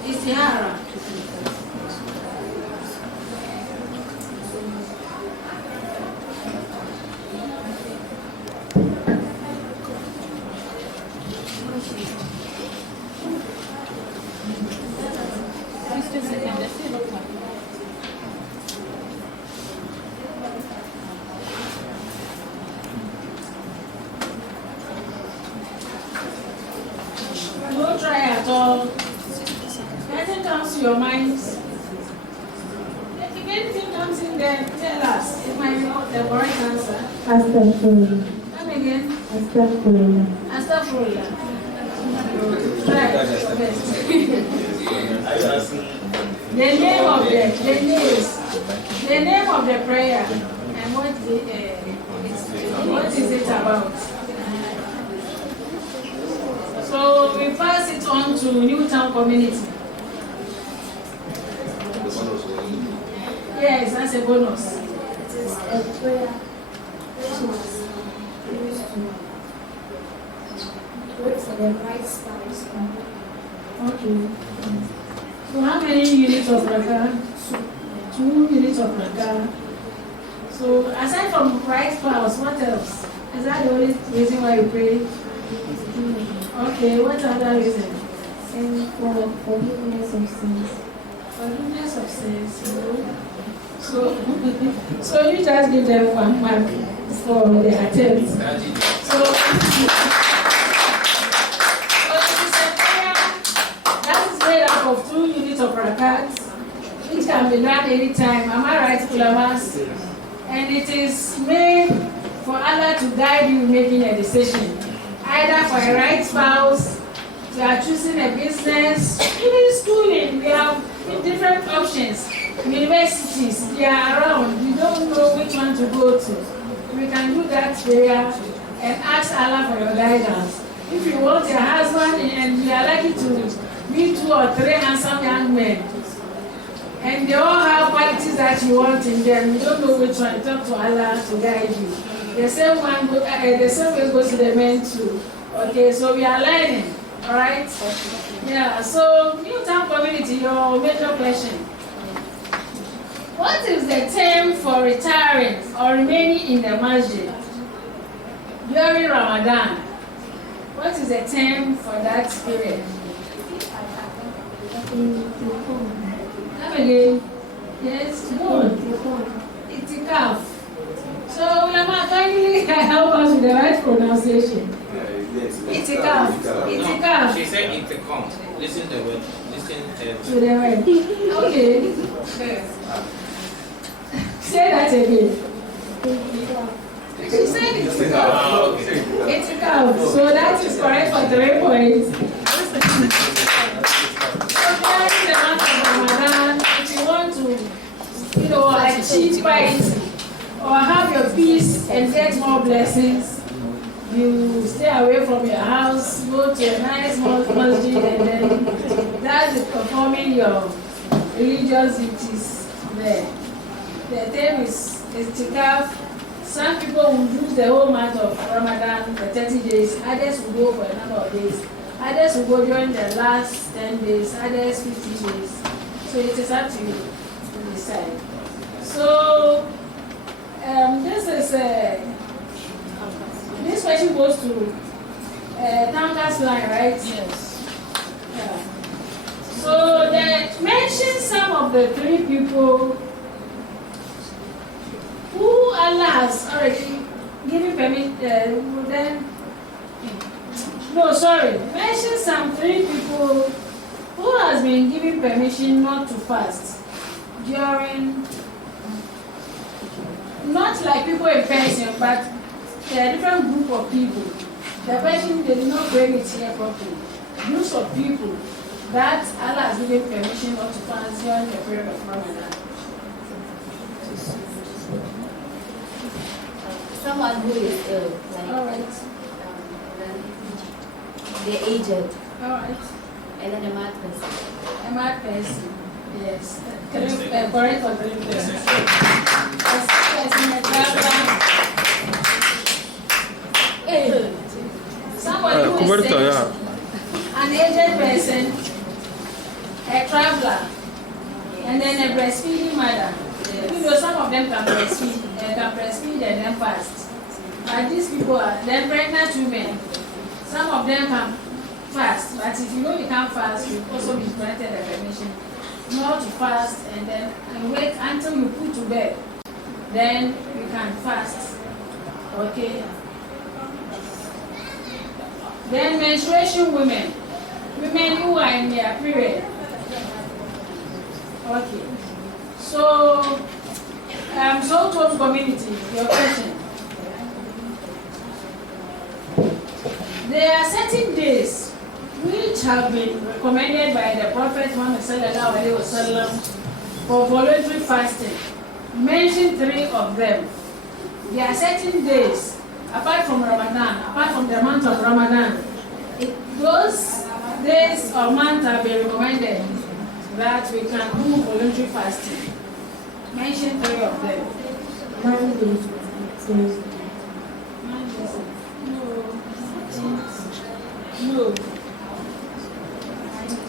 Istihara. to your mind? If anything comes in there, tell us. It might be not the correct answer. Astaghfirullah. Come again. Astaghfirullah. Astaghfirullah. Try your best. The name of the prayer and what is it about? So we pass it on to Newtown community. Yes, that's a bonus. It is a prayer which is used to wait for the right spouse. Okay. So how many units of rakah? 2 units of rakah. So aside from right spouse, what else? Is that the only reason why you pray? Okay, what other reason? And for forgiveness of sins. Forgiveness of sins. So you just give them 1 mark for the attempt. So it is a prayer that is made up of 2 units of rakat, which can be done anytime. Am I right, Kulamas? And it is made for Allah to guide you in making a decision. Either for a right spouse, you are choosing a business, even schooling, we have different options. Universities, they are around. You don't know which one to go to. We can do that prayer and ask Allah for your guidance. If you want your husband and you are likely to meet 2 or 3 handsome young men, and they all have qualities that you want in them, you don't know which one, talk to Allah to guide you. The same way goes to the men too. Okay, so we are learning, all right? Yeah, so Newtown community, your major question. What is the term for retiring or remaining in the masjid during Ramadan? What is the term for that period? Come again. Yes, good. Itikaf. So, Ulama, kindly help us with the right pronunciation. Itikaf. Itikaf. She said itikaf. Listen to the word. Listen to the word. Okay. Say that again. She said itikaf. Itikaf. So that is correct for 3 points. So during the month of Ramadan, if you want to, achieve piety or have your peace and get more blessings, you stay away from your house, go to a nice masjid, and then that is performing your religious duties there. The term is itikaf. Some people will use the whole month of Ramadan, the 30 days. Others will go for a number of days. Others will go during the last 10 days. Others 50 days. So it is up to you to decide. So this question goes to Tanka's line, right? Yes. Yeah. So mention some of the 3 people who Allah has already given permission. Mention some 3 people who has been given permission not to fast during, not like people in person, but a different group of people. The person they did not bring it here properly. Groups of people that Allah has given permission not to fast during the period of Ramadan. Someone who is ill, like All right. the aged, All right. and then a mad person. A mad person. Yes. Correct or 3 persons. Somebody who is sick, an aged person, a traveler, and then a breastfeeding mother. Some of them can breastfeed and then fast. But these people are then pregnant women. Some of them can fast, but if you know you can't fast, you also be granted a permission not to fast and wait until you put to bed. Then you can fast. Okay. Then menstruation women who are in their period. Okay. So, total community, your question. There are certain days which have been recommended by the Prophet Muhammad sallallahu alaihi wasallam for voluntary fasting. Mention 3 of them. There are certain days, apart from Ramadan, apart from the month of Ramadan, those days or months have been recommended that we can do voluntary fasting. Mention 3 of them. Monday, Tuesday. No.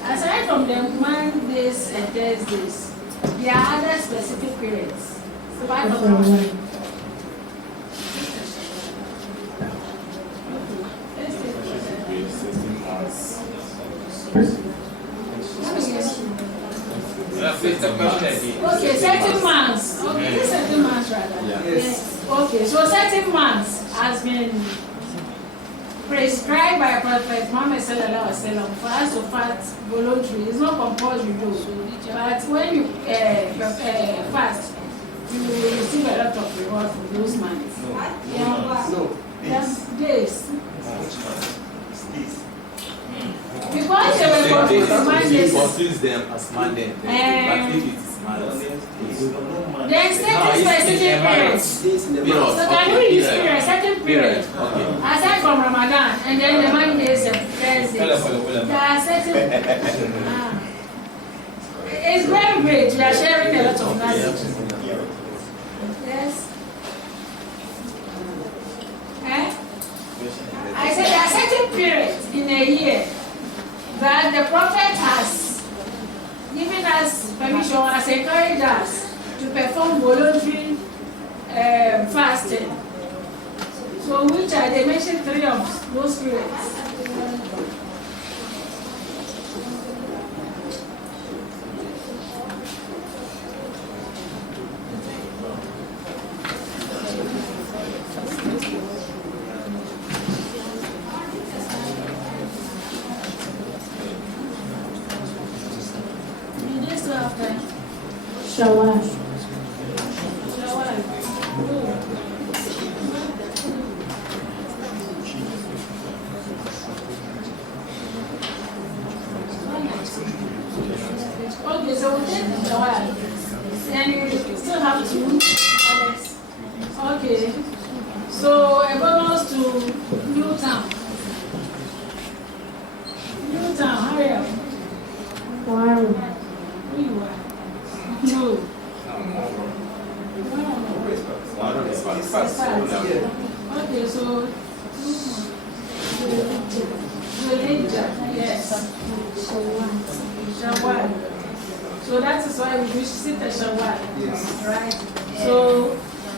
Aside from the Mondays and Thursdays, there are other specific periods. So why not one? Okay, 13 months. Okay, this 13 months rather. Yes. Okay, so 13 months has been prescribed by Prophet Muhammad sallallahu alaihi wasallam for us to fast voluntarily. It's not compulsory though. But when you fast, you will receive a lot of reward for those months. No. Yes. Days. Because they were confused them as Monday. But if it is Monday, then specific periods. So can you use period, certain period, aside from Ramadan, and then the Mondays and Thursdays. There are certain. It's very great. We are sharing a lot of knowledge. Yes. I said there are certain periods in a year that the Prophet has given us permission, has encouraged us to perform voluntary fasting. So which are they mentioned 3 of those periods? Shawwal. Okay, so we take Dawah. And you still have 2 others. Okay. So a bonus to New Town. New Town, hurry up. Wow. Who you are? No. Okay, so yes. Shawwal. So that is why we wish to sit a Shawwal. Yes. Right? So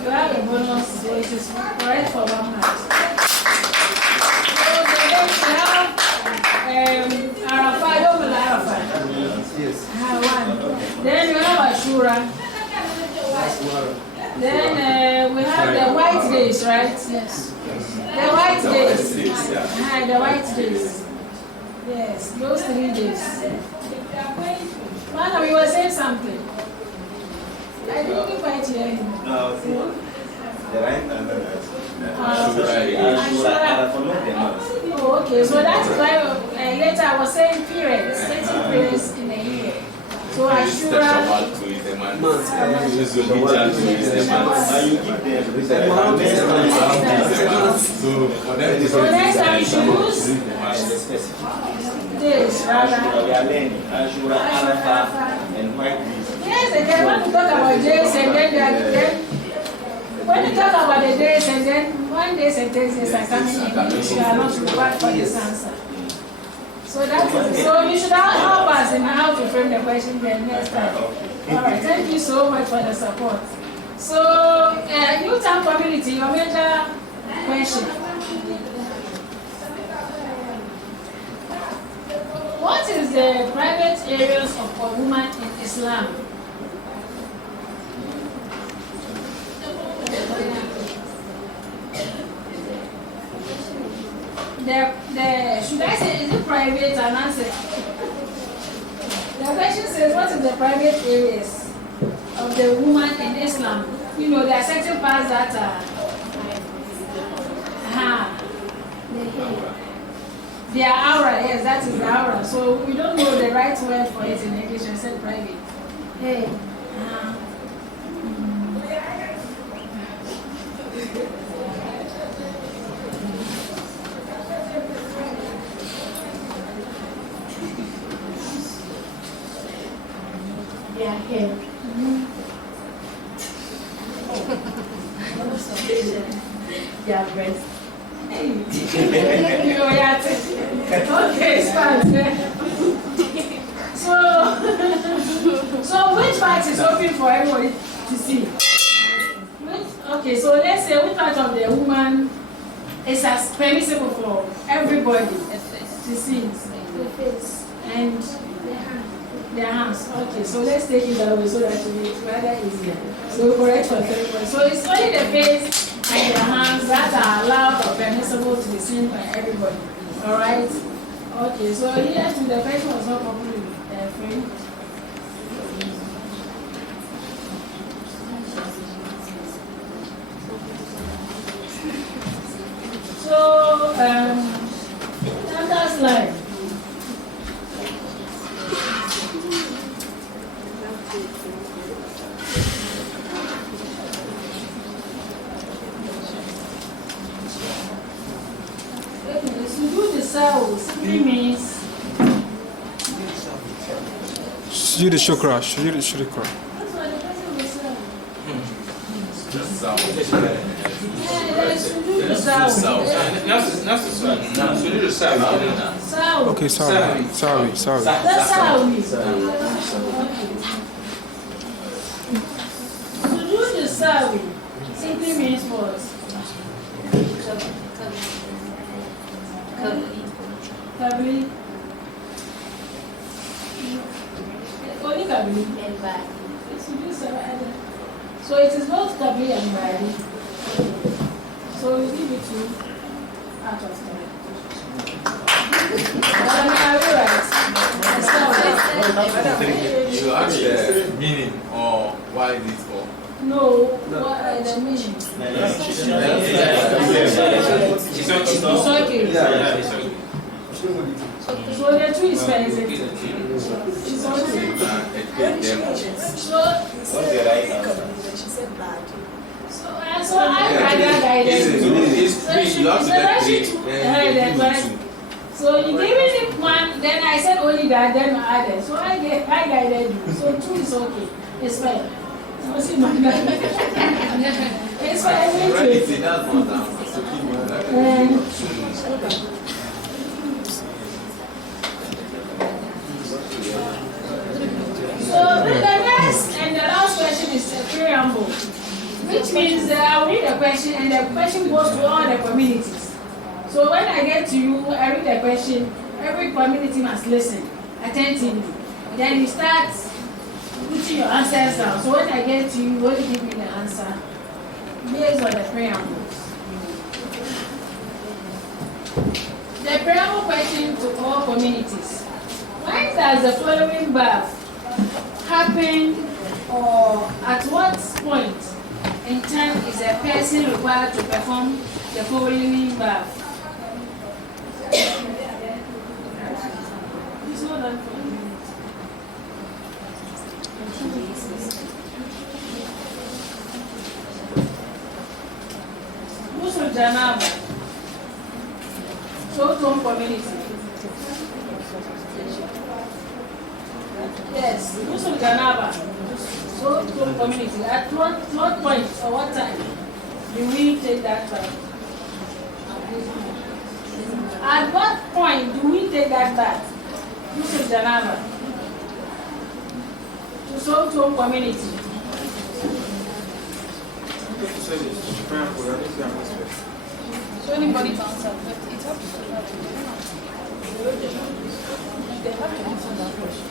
you have a bonus, so it is correct for 1 month. So then we have Arafah, Yom Arafah. Yes. Then we have Ashura. Then we have the white days, right? Yes. The white days. The white days. Yes, those 3 days. Madam, you were saying something. I didn't quite hear you. No, the right and the Oh, okay, so that's why later I was saying periods, certain periods in a year. So Ashura. So next time you should use this, rather. Ashura, Arafah, and white days. Yes, and then when you talk about days and then when you talk about the days and then 1 day and days are coming in, which you are not required for this answer. So that is, so you should help us in how to frame the question then next time. Alright, thank you so much for the support. So New Town community, your major question. What is the private areas of a woman in Islam? Should I say, is it private and answer? The question says, what is the private areas of the woman in Islam? You know, there are certain parts that are the aura, yes, that is the aura. So we don't know the right word for it in English. I said private. Hey. Yeah, here. Yeah, breast. Okay, it's fine. So which part is open for everybody to see? Okay, so let's say which part of the woman is as permissible for everybody to see? The face and their hands. Okay, so let's take it that way so that it will be rather easier. So correct for everybody. So it's only the face and the hands that are allowed or permissible to be seen by everybody. Alright? Okay, so here to the question was not properly framed. So, another slide. Simply means Sujood shukra. Sujood shukra. that's what the person will say. Okay, sorry. That's how we Sujood sawi simply means what? Kabli. Only kabli. And bad. So it is both kabli and badi. So we give it to out of time. Are we right? You ask the meaning or why this for? No, what are the meaning? It's okay. So the two is basic. It's okay. So I guided. So you gave me one, then I said only that, then I added. So I guided you. So two is okay. It's fine. It's fine. So the next and the last question is a preamble, which means that I'll read the question and the question goes to all the communities. So when I get to you, I read the question, every community must listen attentively. Then you start putting your answers down. So when I get to you, you only give me the answer based on the preamble. The preamble question to all communities. When does the following birth happen, or at what point in time is a person required to perform the following birth? It's not that for you. Muslim Janaba. Short-term community. Yes, Muslim Janaba. Short-term community. At what point or what time do we take that bath? At what point do we take that bath? Muslim Janaba. To short-term community. So anybody to answer, but it's up to them. They have to answer that question.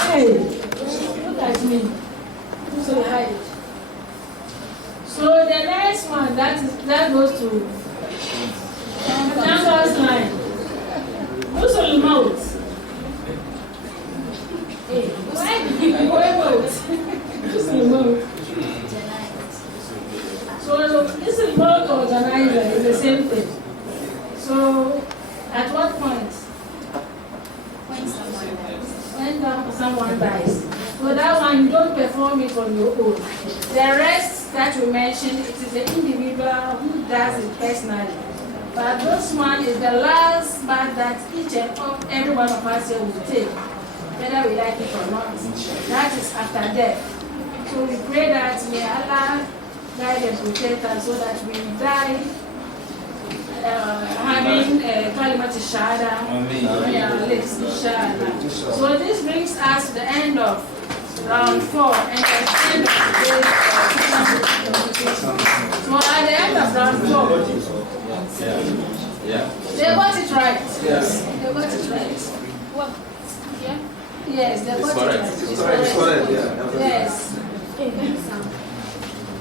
Hey, look at me. So high. Campus line. Who's on the mouth? Why do you go about? Who's on the mouth? So this is both organizer, it's the same thing. So at what point? When someone dies. When someone dies. So that one you don't perform it on your own. The rest that we mentioned, it is the individual who does it personally. But this one is the last bath that each and every one of us here will take, whether we like it or not. That is after death. So we pray that may Allah guide and protect us so that we die having Kalimat Shahada on our lips, inshallah. So this brings us to the end of round 4 and the end of today's communication. So at the end of round 4, they got it right. Yes. They got it right. What? Yeah? Yes, they got it right. It's correct. Yes.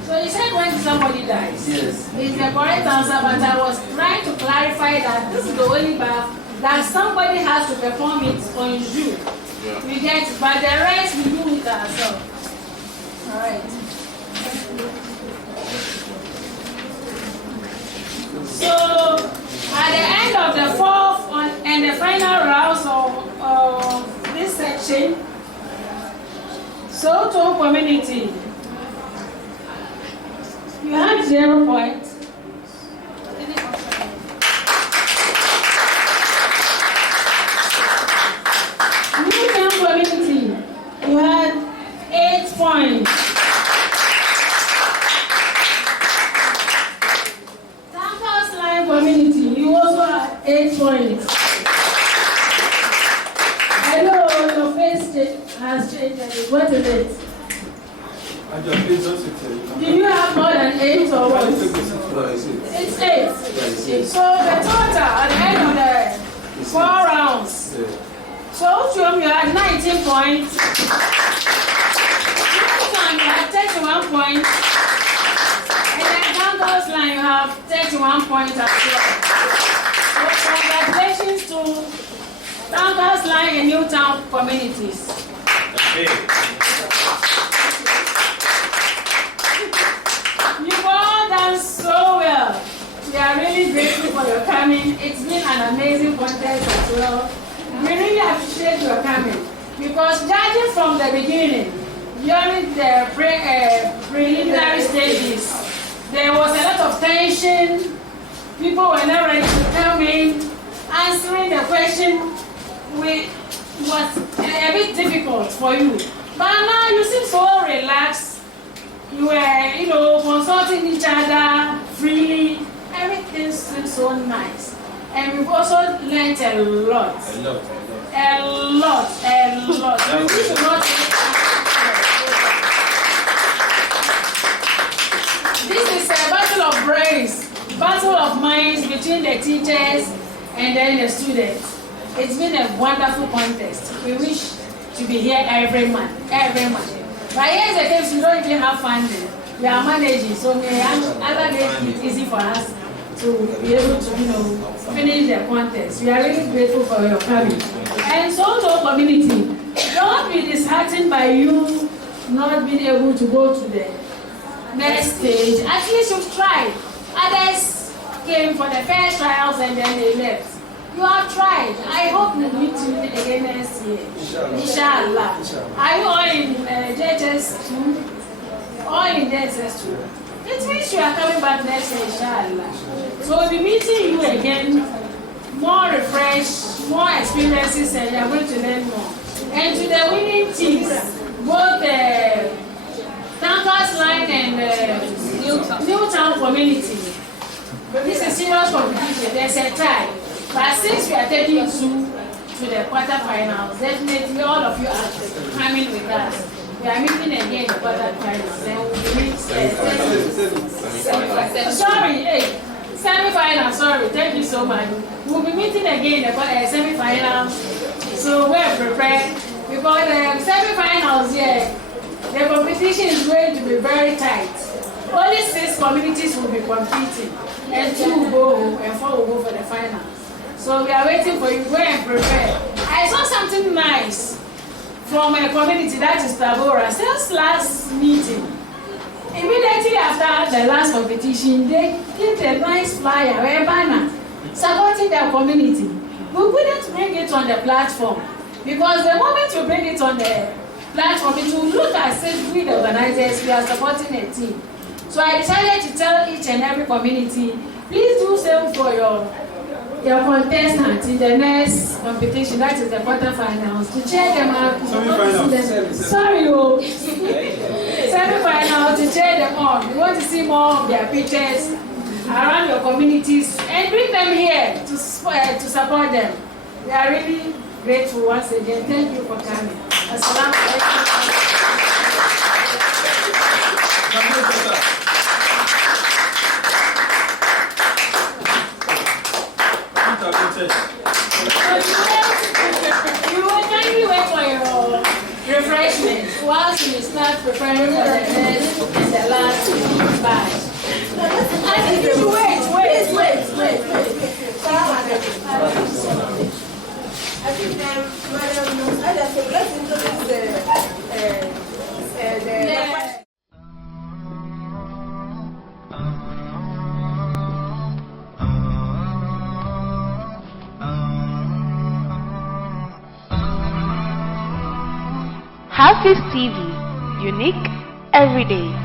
So you said when somebody dies. Yes. It's the correct answer, but I was trying to clarify that this is the only bath that somebody has to perform it on you. Yeah. We get it, but the rest we do it ourselves. All right. So at the end of the 4th and the final rounds of this section, so to community, you have 0 points. Newtown community, you had 8 points. Campus line community, you also had 8 points. I know your face has changed. What is it? Do you have more than 8 or what? It's 8. So the total at the end of the 4 rounds. So Uchum, you had 19 points. Newtown, you had 31 points. And then Campus line, you have 31 points as well. So congratulations to Campus line and Newtown communities. You've all done so well. We are really grateful for your coming. It's been an amazing contest as well. We really appreciate your coming because judging from the beginning, during the preliminary stages, there was a lot of tension. People were not ready to come in. Answering the question was a bit difficult for you. But now you seem so relaxed. You were, consulting each other freely. Everything seems so nice. And we've also learned a lot. A lot. We should not This is a battle of brains, battle of minds between the teachers and then the students. It's been a wonderful contest. We wish to be here every month. But here's the case, we don't even have funding. We are managing, so may other make it easy for us to be able to, finish the contest. We are really grateful for your coming. And so to our community, don't be disheartened by you not being able to go to the next stage. At least you've tried. Others came for the first trials and then they left. You have tried. I hope we meet you again next year. Inshallah. Are you all in JHS too? All in JHS too? It means you are coming back next year, inshallah. So we'll be meeting you again, more refreshed, more experiences, and you are going to learn more. And to the winning teams, both the Campus line and Newtown community. This is serious competition. There's a tie. But since we are taking you to the quarterfinals, definitely all of you are coming with us. We are meeting again in the quarterfinals. Then we will meet semi-finals. Sorry, thank you so much. We'll be meeting again in the semi-finals. So we're prepared because the semi-finals here, the competition is going to be very tight. only 6 communities will be competing, and 2 will go home, and 4 will go for the final. So we are waiting for you. Go and prepare. I saw something nice from a community that is Tabora. Since last meeting, immediately after the last competition, they did a nice flyer, a banner, supporting their community. We couldn't bring it on the platform because the moment you bring it on the platform, it will look as if we, the organizers, we are supporting a team. So I decided to tell each and every community, please do same for your contestants in the next competition, that is the quarterfinals, to cheer them up. Semi-final, to cheer them on. We want to see more of their pictures around your communities and bring them here to support them. We are really grateful once again. Thank you for coming. Assalamu alaikum. You will kindly wait for your refreshment whilst you start preparing for the next and the last batch. I think you wait. I think Madam Ada said, let's introduce the HAFIZ TV, unique every day.